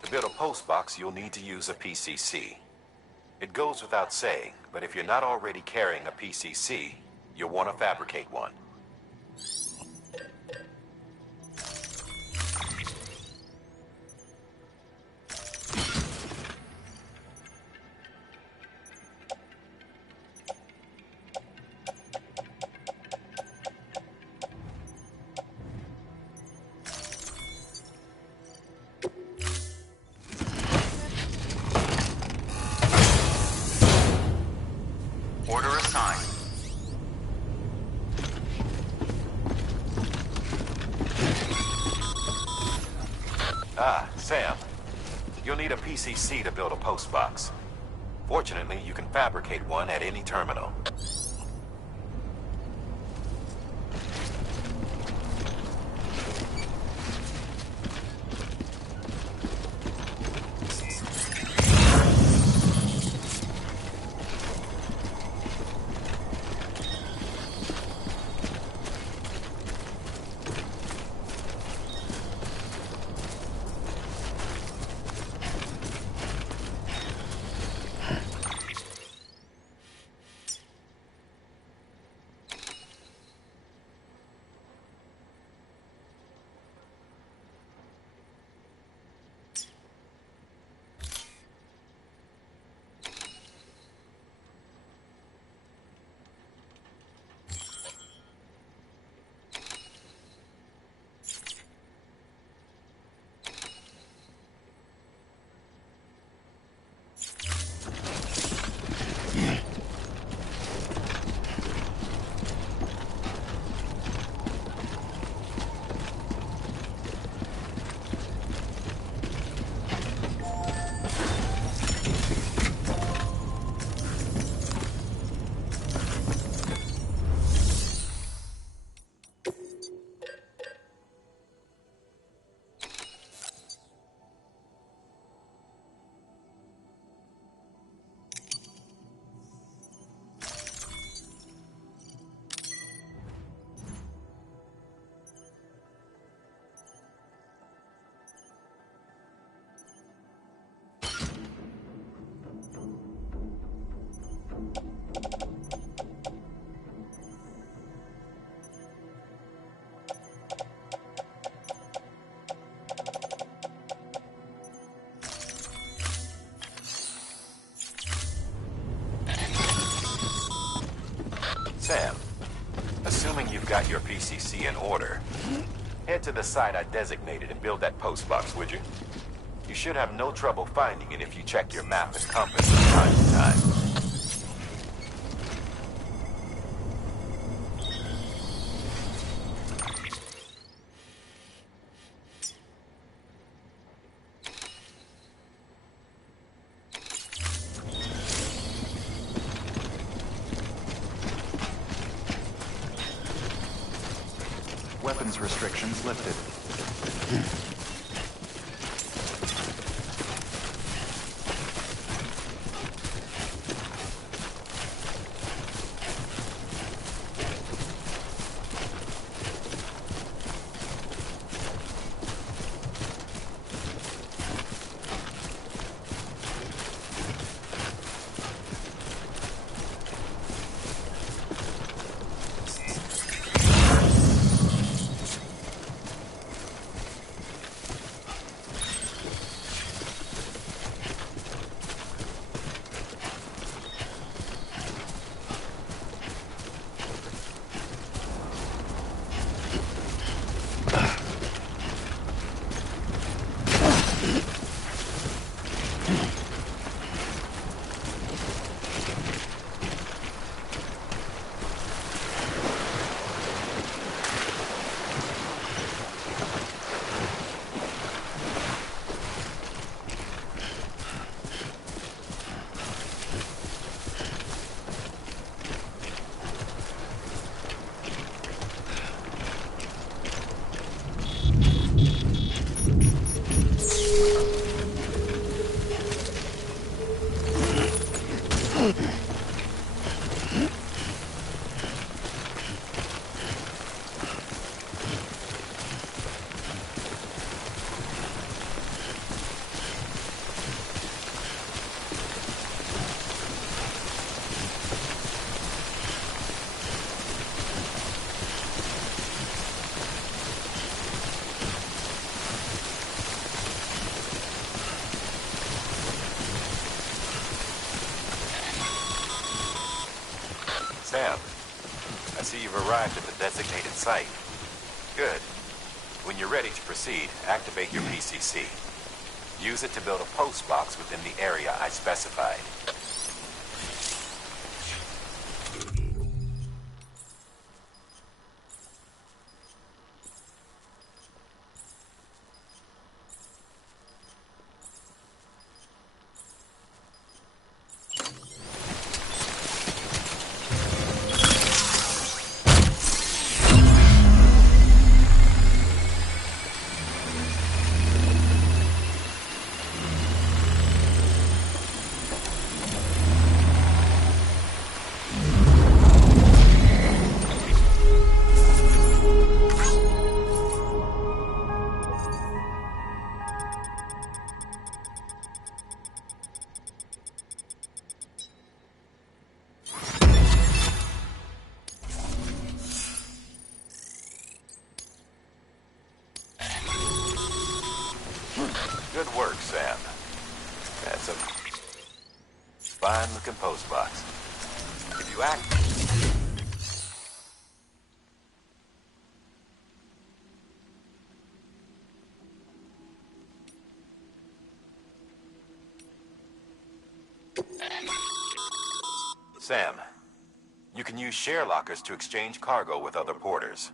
To build a post box, you'll need to use a PCC. It goes without saying, but if you're not already carrying a PCC, you'll want to fabricate one. Order assigned. Ah, Sam. You'll need a PCC to build a post box. Fortunately, you can fabricate one at any terminal. Sam, assuming you've got your PCC in order, head to the site I designated and build that post box, would you? You should have no trouble finding it if you check your map and compass from time to time. Weapons restrictions lifted. Sam, I see you've arrived at the designated site. Good. When you're ready to proceed, activate your PCC. Use it to build a post box within the area I specified. Good work, Sam. That's a fine-looking post box. If you act... Sam, you can use share lockers to exchange cargo with other porters.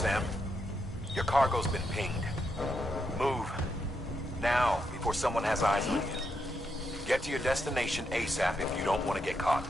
Sam. Your cargo's been pinged. Move. Now, before someone has eyes on you. Get to your destination ASAP if you don't want to get caught.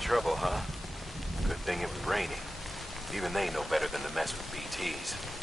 Trouble, huh? Good thing it was raining. Even they know better than to mess with BTs.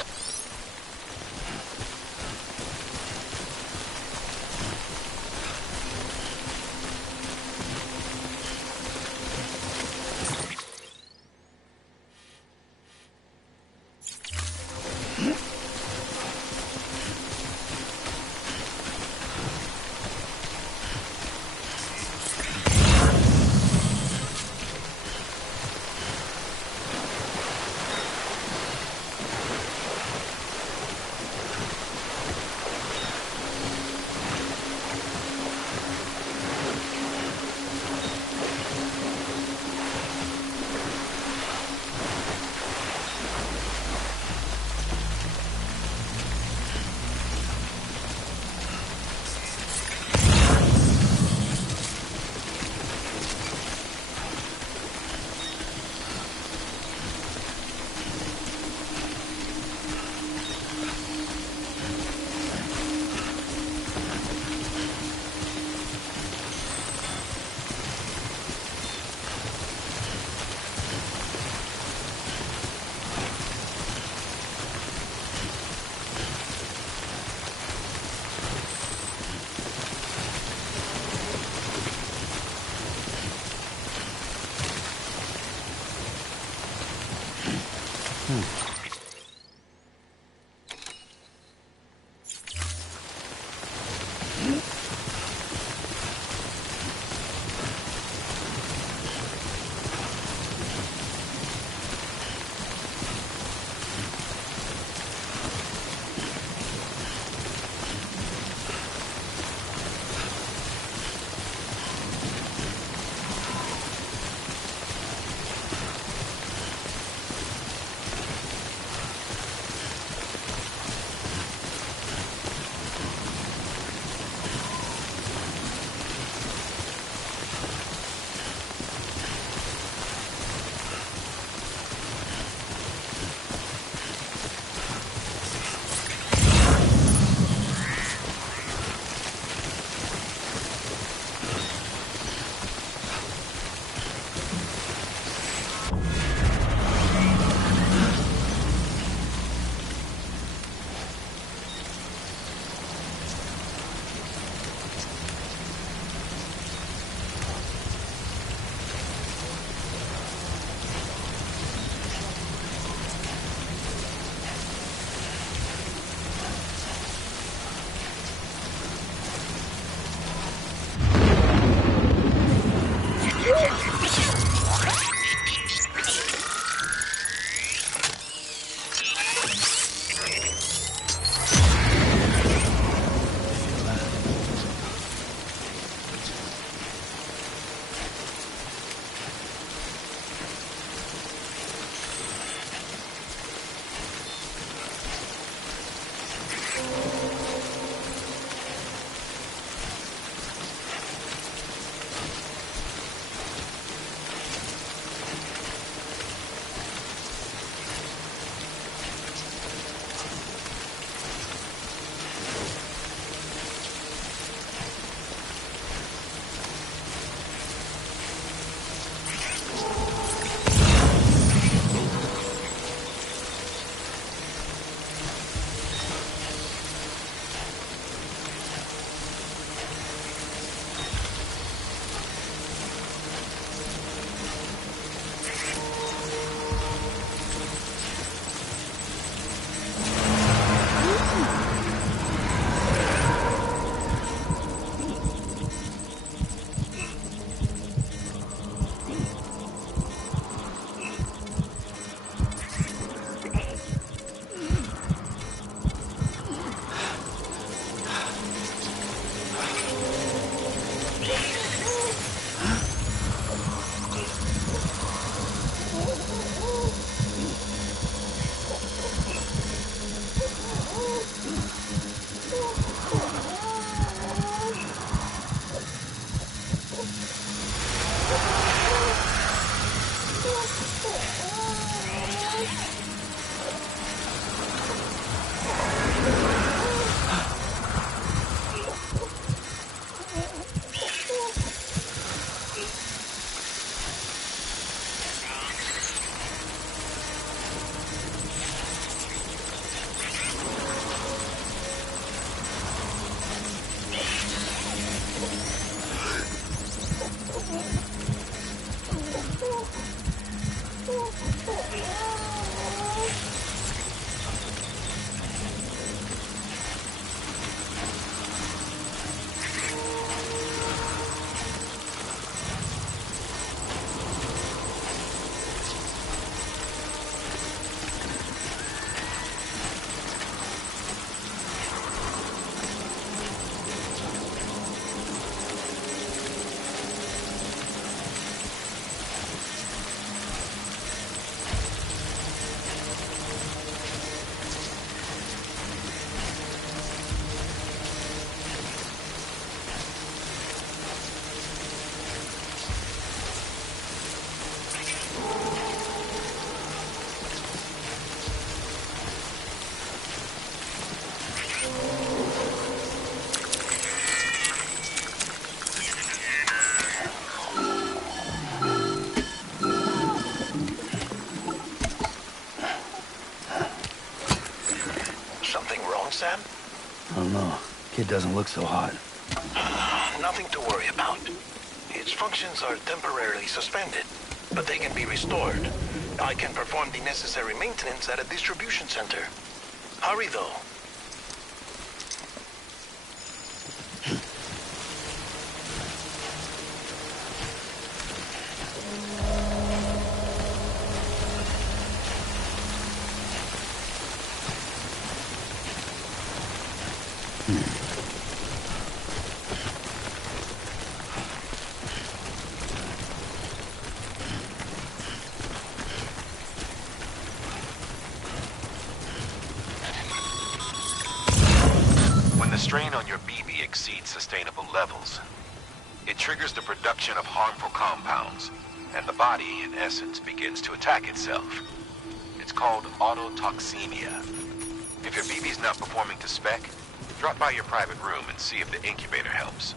don't know. Kid doesn't look so hot. Nothing to worry about. Its functions are temporarily suspended, but they can be restored. I can perform the necessary maintenance at a distribution center. Hurry, though. Strain on your BB exceeds sustainable levels. It triggers the production of harmful compounds, and the body, in essence, begins to attack itself. It's called autotoxemia. If your BB's not performing to spec, drop by your private room and see if the incubator helps.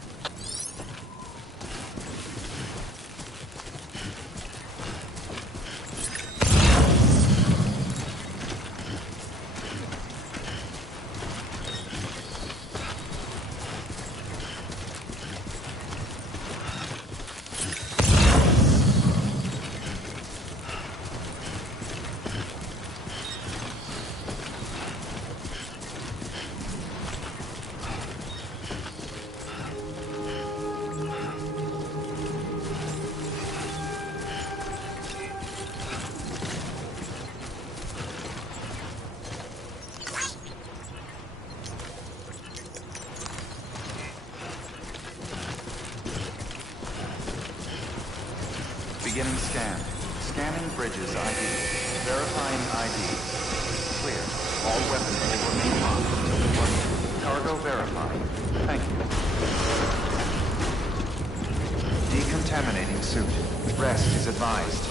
Beginning scan. Scanning bridges ID. Verifying ID. Clear. All weapons will remain on. Cargo verified. Thank you. Decontaminating suit. Rest is advised.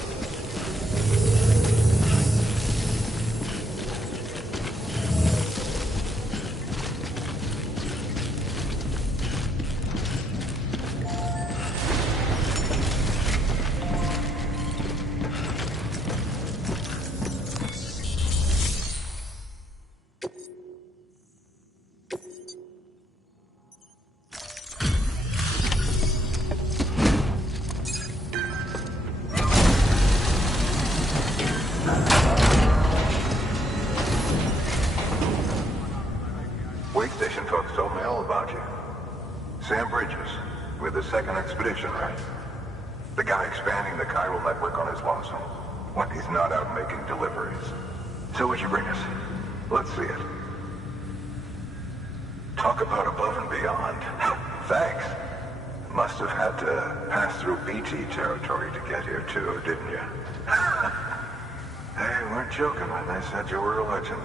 Second expedition, right? The guy expanding the chiral network on his lonesome. When he's not out making deliveries. So what'd you bring us? Let's see it. Talk about above and beyond. Thanks. Must have had to pass through BT territory to get here too, didn't you? They weren't joking when they said you were a legend.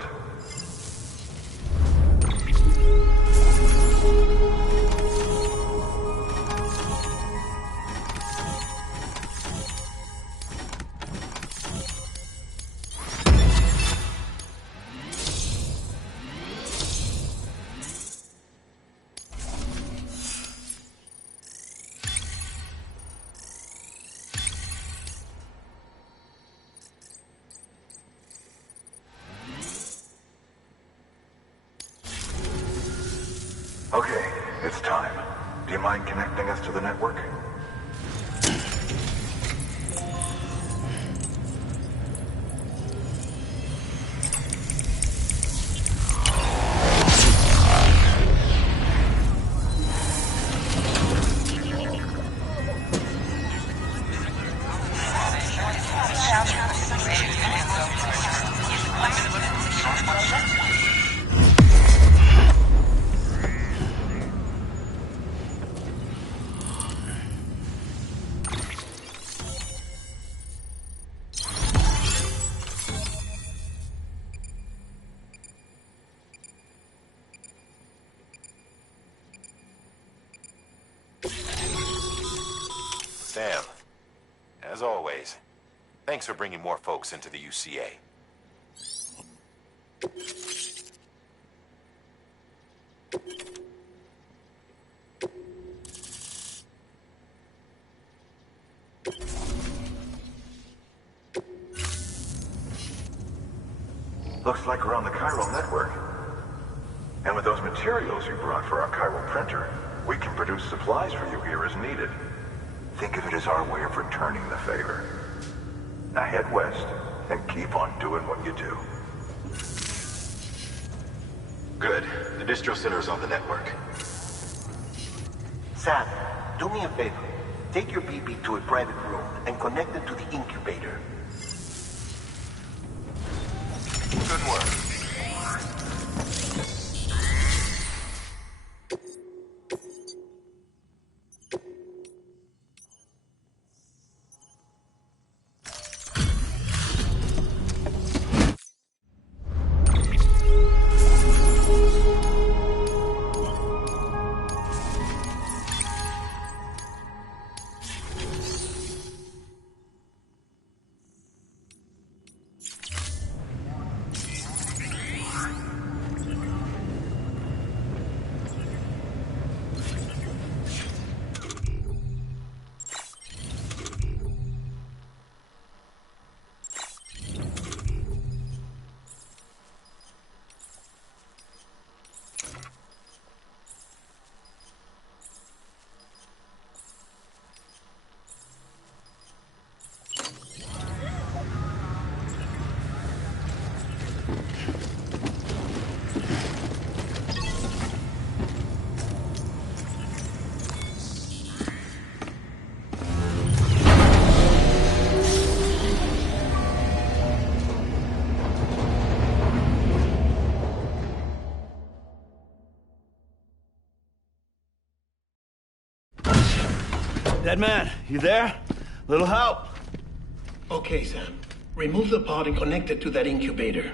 Okay, it's time. Do you mind connecting us to the network? Sam, as always, thanks for bringing more folks into the UCA. Looks like we're on the chiral network. And with those materials you brought for our chiral printer, we can produce supplies for you here as needed. Think of it as our way of returning the favor. Now head west, and keep on doing what you do. Good. The distro center is on the network. Sam, do me a favor. Take your BB to a private room and connect it to the incubator. Good work. Dead man, you there? Little help? Okay, Sam. Remove the pod and connect it to that incubator.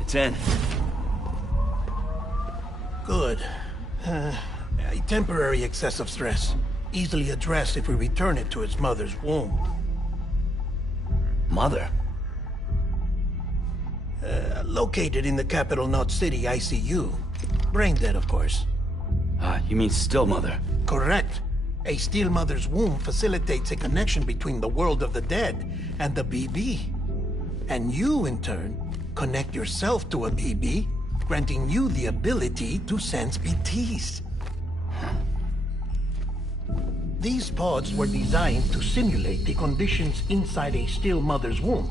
It's in. Good. A temporary excessive stress. Easily addressed if we return it to its mother's womb. Mother? Located in the capital Knot City ICU. Brain dead, of course. You mean still mother? Correct. A still mother's womb facilitates a connection between the world of the dead and the BB. And you, in turn, connect yourself to a BB, granting you the ability to sense BTs. These pods were designed to simulate the conditions inside a still mother's womb.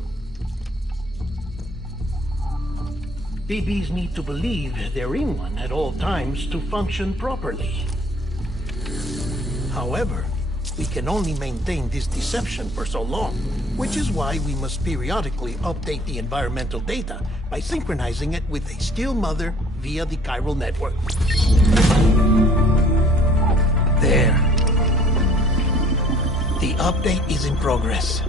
BBs need to believe they're in one at all times to function properly. However, we can only maintain this deception for so long, which is why we must periodically update the environmental data by synchronizing it with a still mother via the chiral network. There. The update is in progress.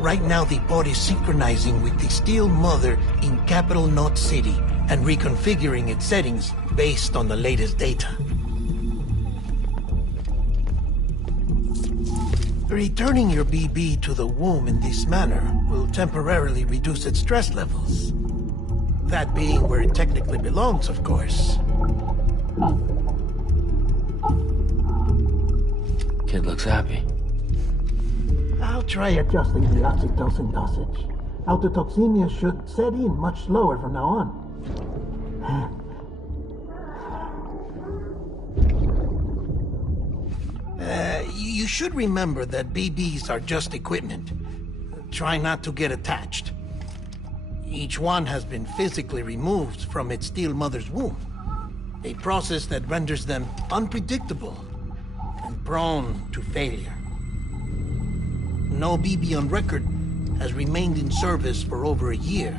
Right now, the pod is synchronizing with the still mother in capital Knot City and reconfiguring its settings based on the latest data. Returning your BB to the womb in this manner will temporarily reduce its stress levels. That being where it technically belongs, of course. Kid looks happy. I'll try adjusting the oxytocin dosage. Autotoxemia should set in much slower from now on. You should remember that BBs are just equipment. Try not to get attached. Each one has been physically removed from its still mother's womb. A process that renders them unpredictable and prone to failure. No BB on record has remained in service for over a year.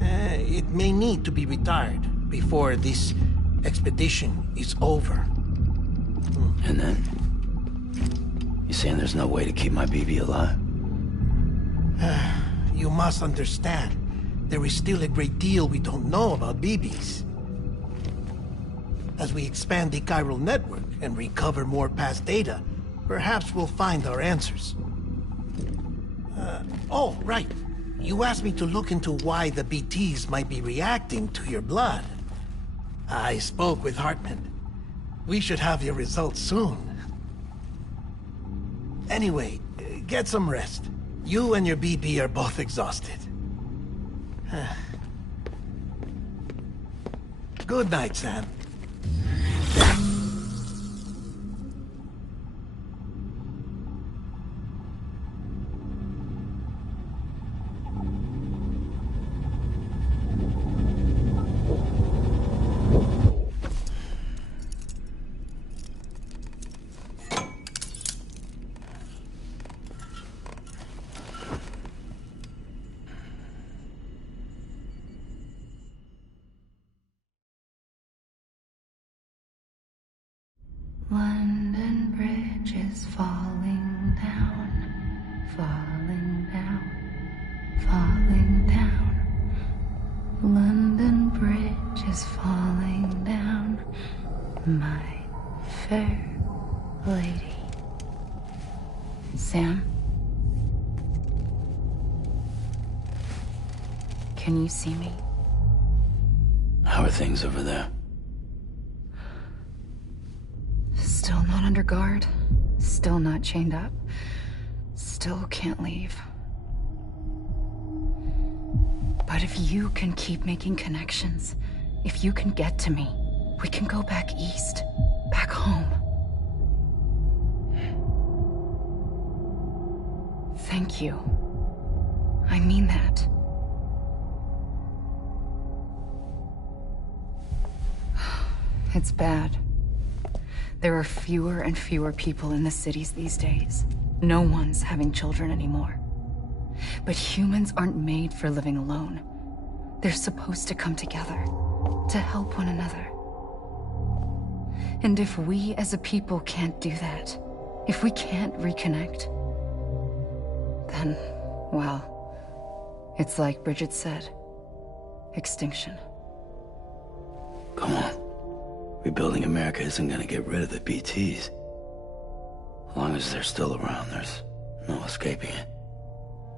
It may need to be retired before this expedition is over. And then? You saying there's no way to keep my BB alive? You must understand, there is still a great deal we don't know about BBs. As we expand the chiral network and recover more past data, perhaps we'll find our answers. Oh, right. You asked me to look into why the BTs might be reacting to your blood. I spoke with Hartman. We should have your results soon. Anyway, get some rest. You and your BP are both exhausted. Good night, Sam. London Bridge is falling down, falling down, falling down. London Bridge is falling down, my fair lady. Sam? Can you see me? How are things over there? Still not under guard, still not chained up, still can't leave. But if you can keep making connections, if you can get to me, we can go back east, back home. Thank you. I mean that. It's bad. There are fewer and fewer people in the cities these days. No one's having children anymore. But humans aren't made for living alone. They're supposed to come together, to help one another. And if we as a people can't do that, if we can't reconnect, then, well, it's like Bridget said, extinction. Come on. Rebuilding America isn't gonna get rid of the BTs. As long as they're still around, there's no escaping it.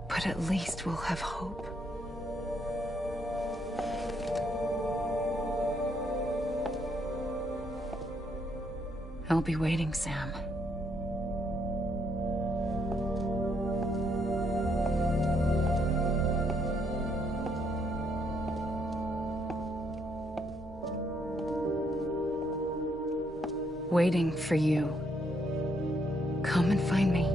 But at least we'll have hope. I'll be waiting, Sam. Waiting for you. Come and find me.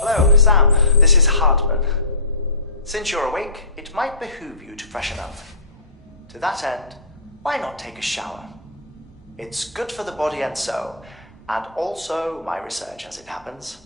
Hello, Sam. This is Hartman. Since you're awake, it might behoove you to freshen up. To that end, why not take a shower? It's good for the body and soul, and also my research as it happens.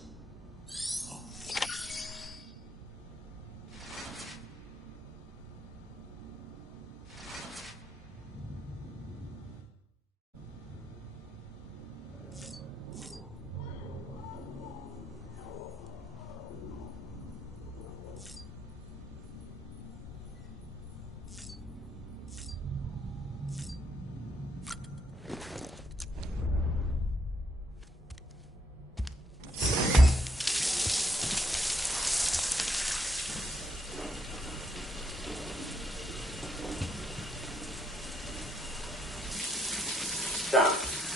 Sam,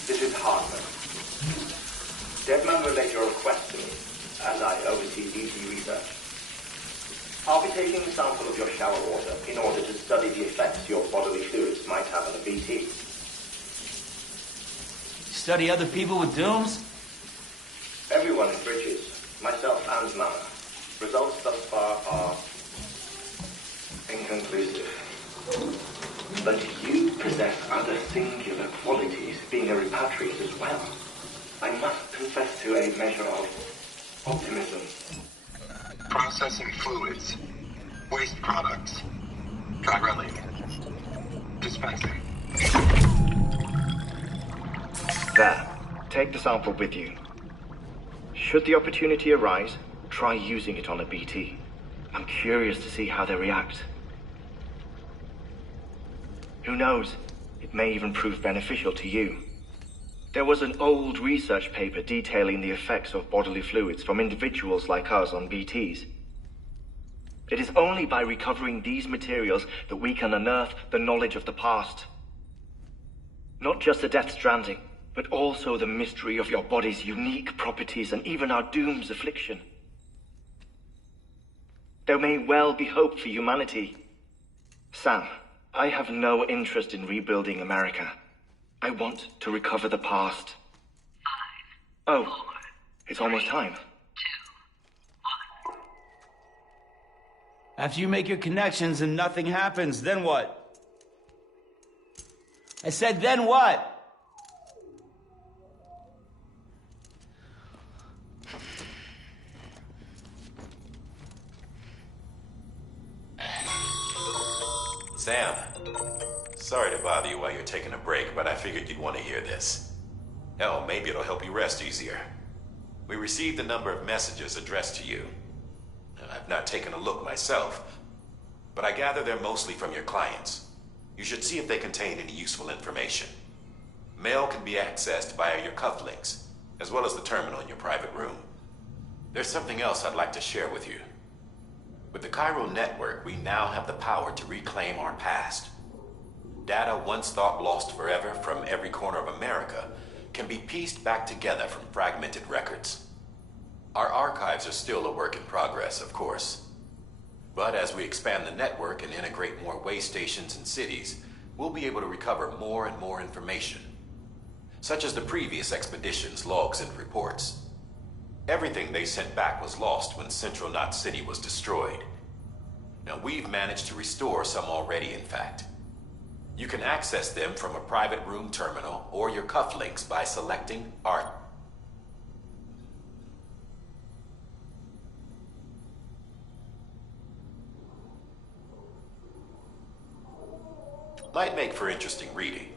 this is Hartman. Deadman relayed your request to me, as I oversee BT research. I'll be taking a sample of your shower water in order to study the effects your bodily fluids might have on a BT. Study other people with dooms? Everyone in Bridges, myself and Mama. Results thus far are inconclusive. But you possess other singular qualities, being a repatriate as well. I must confess to a measure of optimism. Processing fluids. Waste products. Try relay. Dispensing. There. Take the sample with you. Should the opportunity arise, try using it on a BT. I'm curious to see how they react. Who knows? It may even prove beneficial to you. There was an old research paper detailing the effects of bodily fluids from individuals like us on BTs. It is only by recovering these materials that we can unearth the knowledge of the past. Not just the Death Stranding, but also the mystery of your body's unique properties and even our doom's affliction. There may well be hope for humanity. Sam, I have no interest in rebuilding America. I want to recover the past. 5, oh, 4, it's almost time. 2, 1. After you make your connections and nothing happens, then what? I said, then what? Sam, sorry to bother you while you're taking a break, but I figured you'd want to hear this. Hell, maybe it'll help you rest easier. We received a number of messages addressed to you. I've not taken a look myself, but I gather they're mostly from your clients. You should see if they contain any useful information. Mail can be accessed via your cufflinks, as well as the terminal in your private room. There's something else I'd like to share with you. With the Cairo network, we now have the power to reclaim our past. Data once thought lost forever from every corner of America can be pieced back together from fragmented records. Our archives are still a work in progress, of course. But as we expand the network and integrate more way stations and cities, we'll be able to recover more and more information, such as the previous expedition's logs and reports. Everything they sent back was lost when Central Knot City was destroyed. Now, we've managed to restore some already, in fact. You can access them from a private room terminal or your cufflinks by selecting Art. Might make for interesting reading.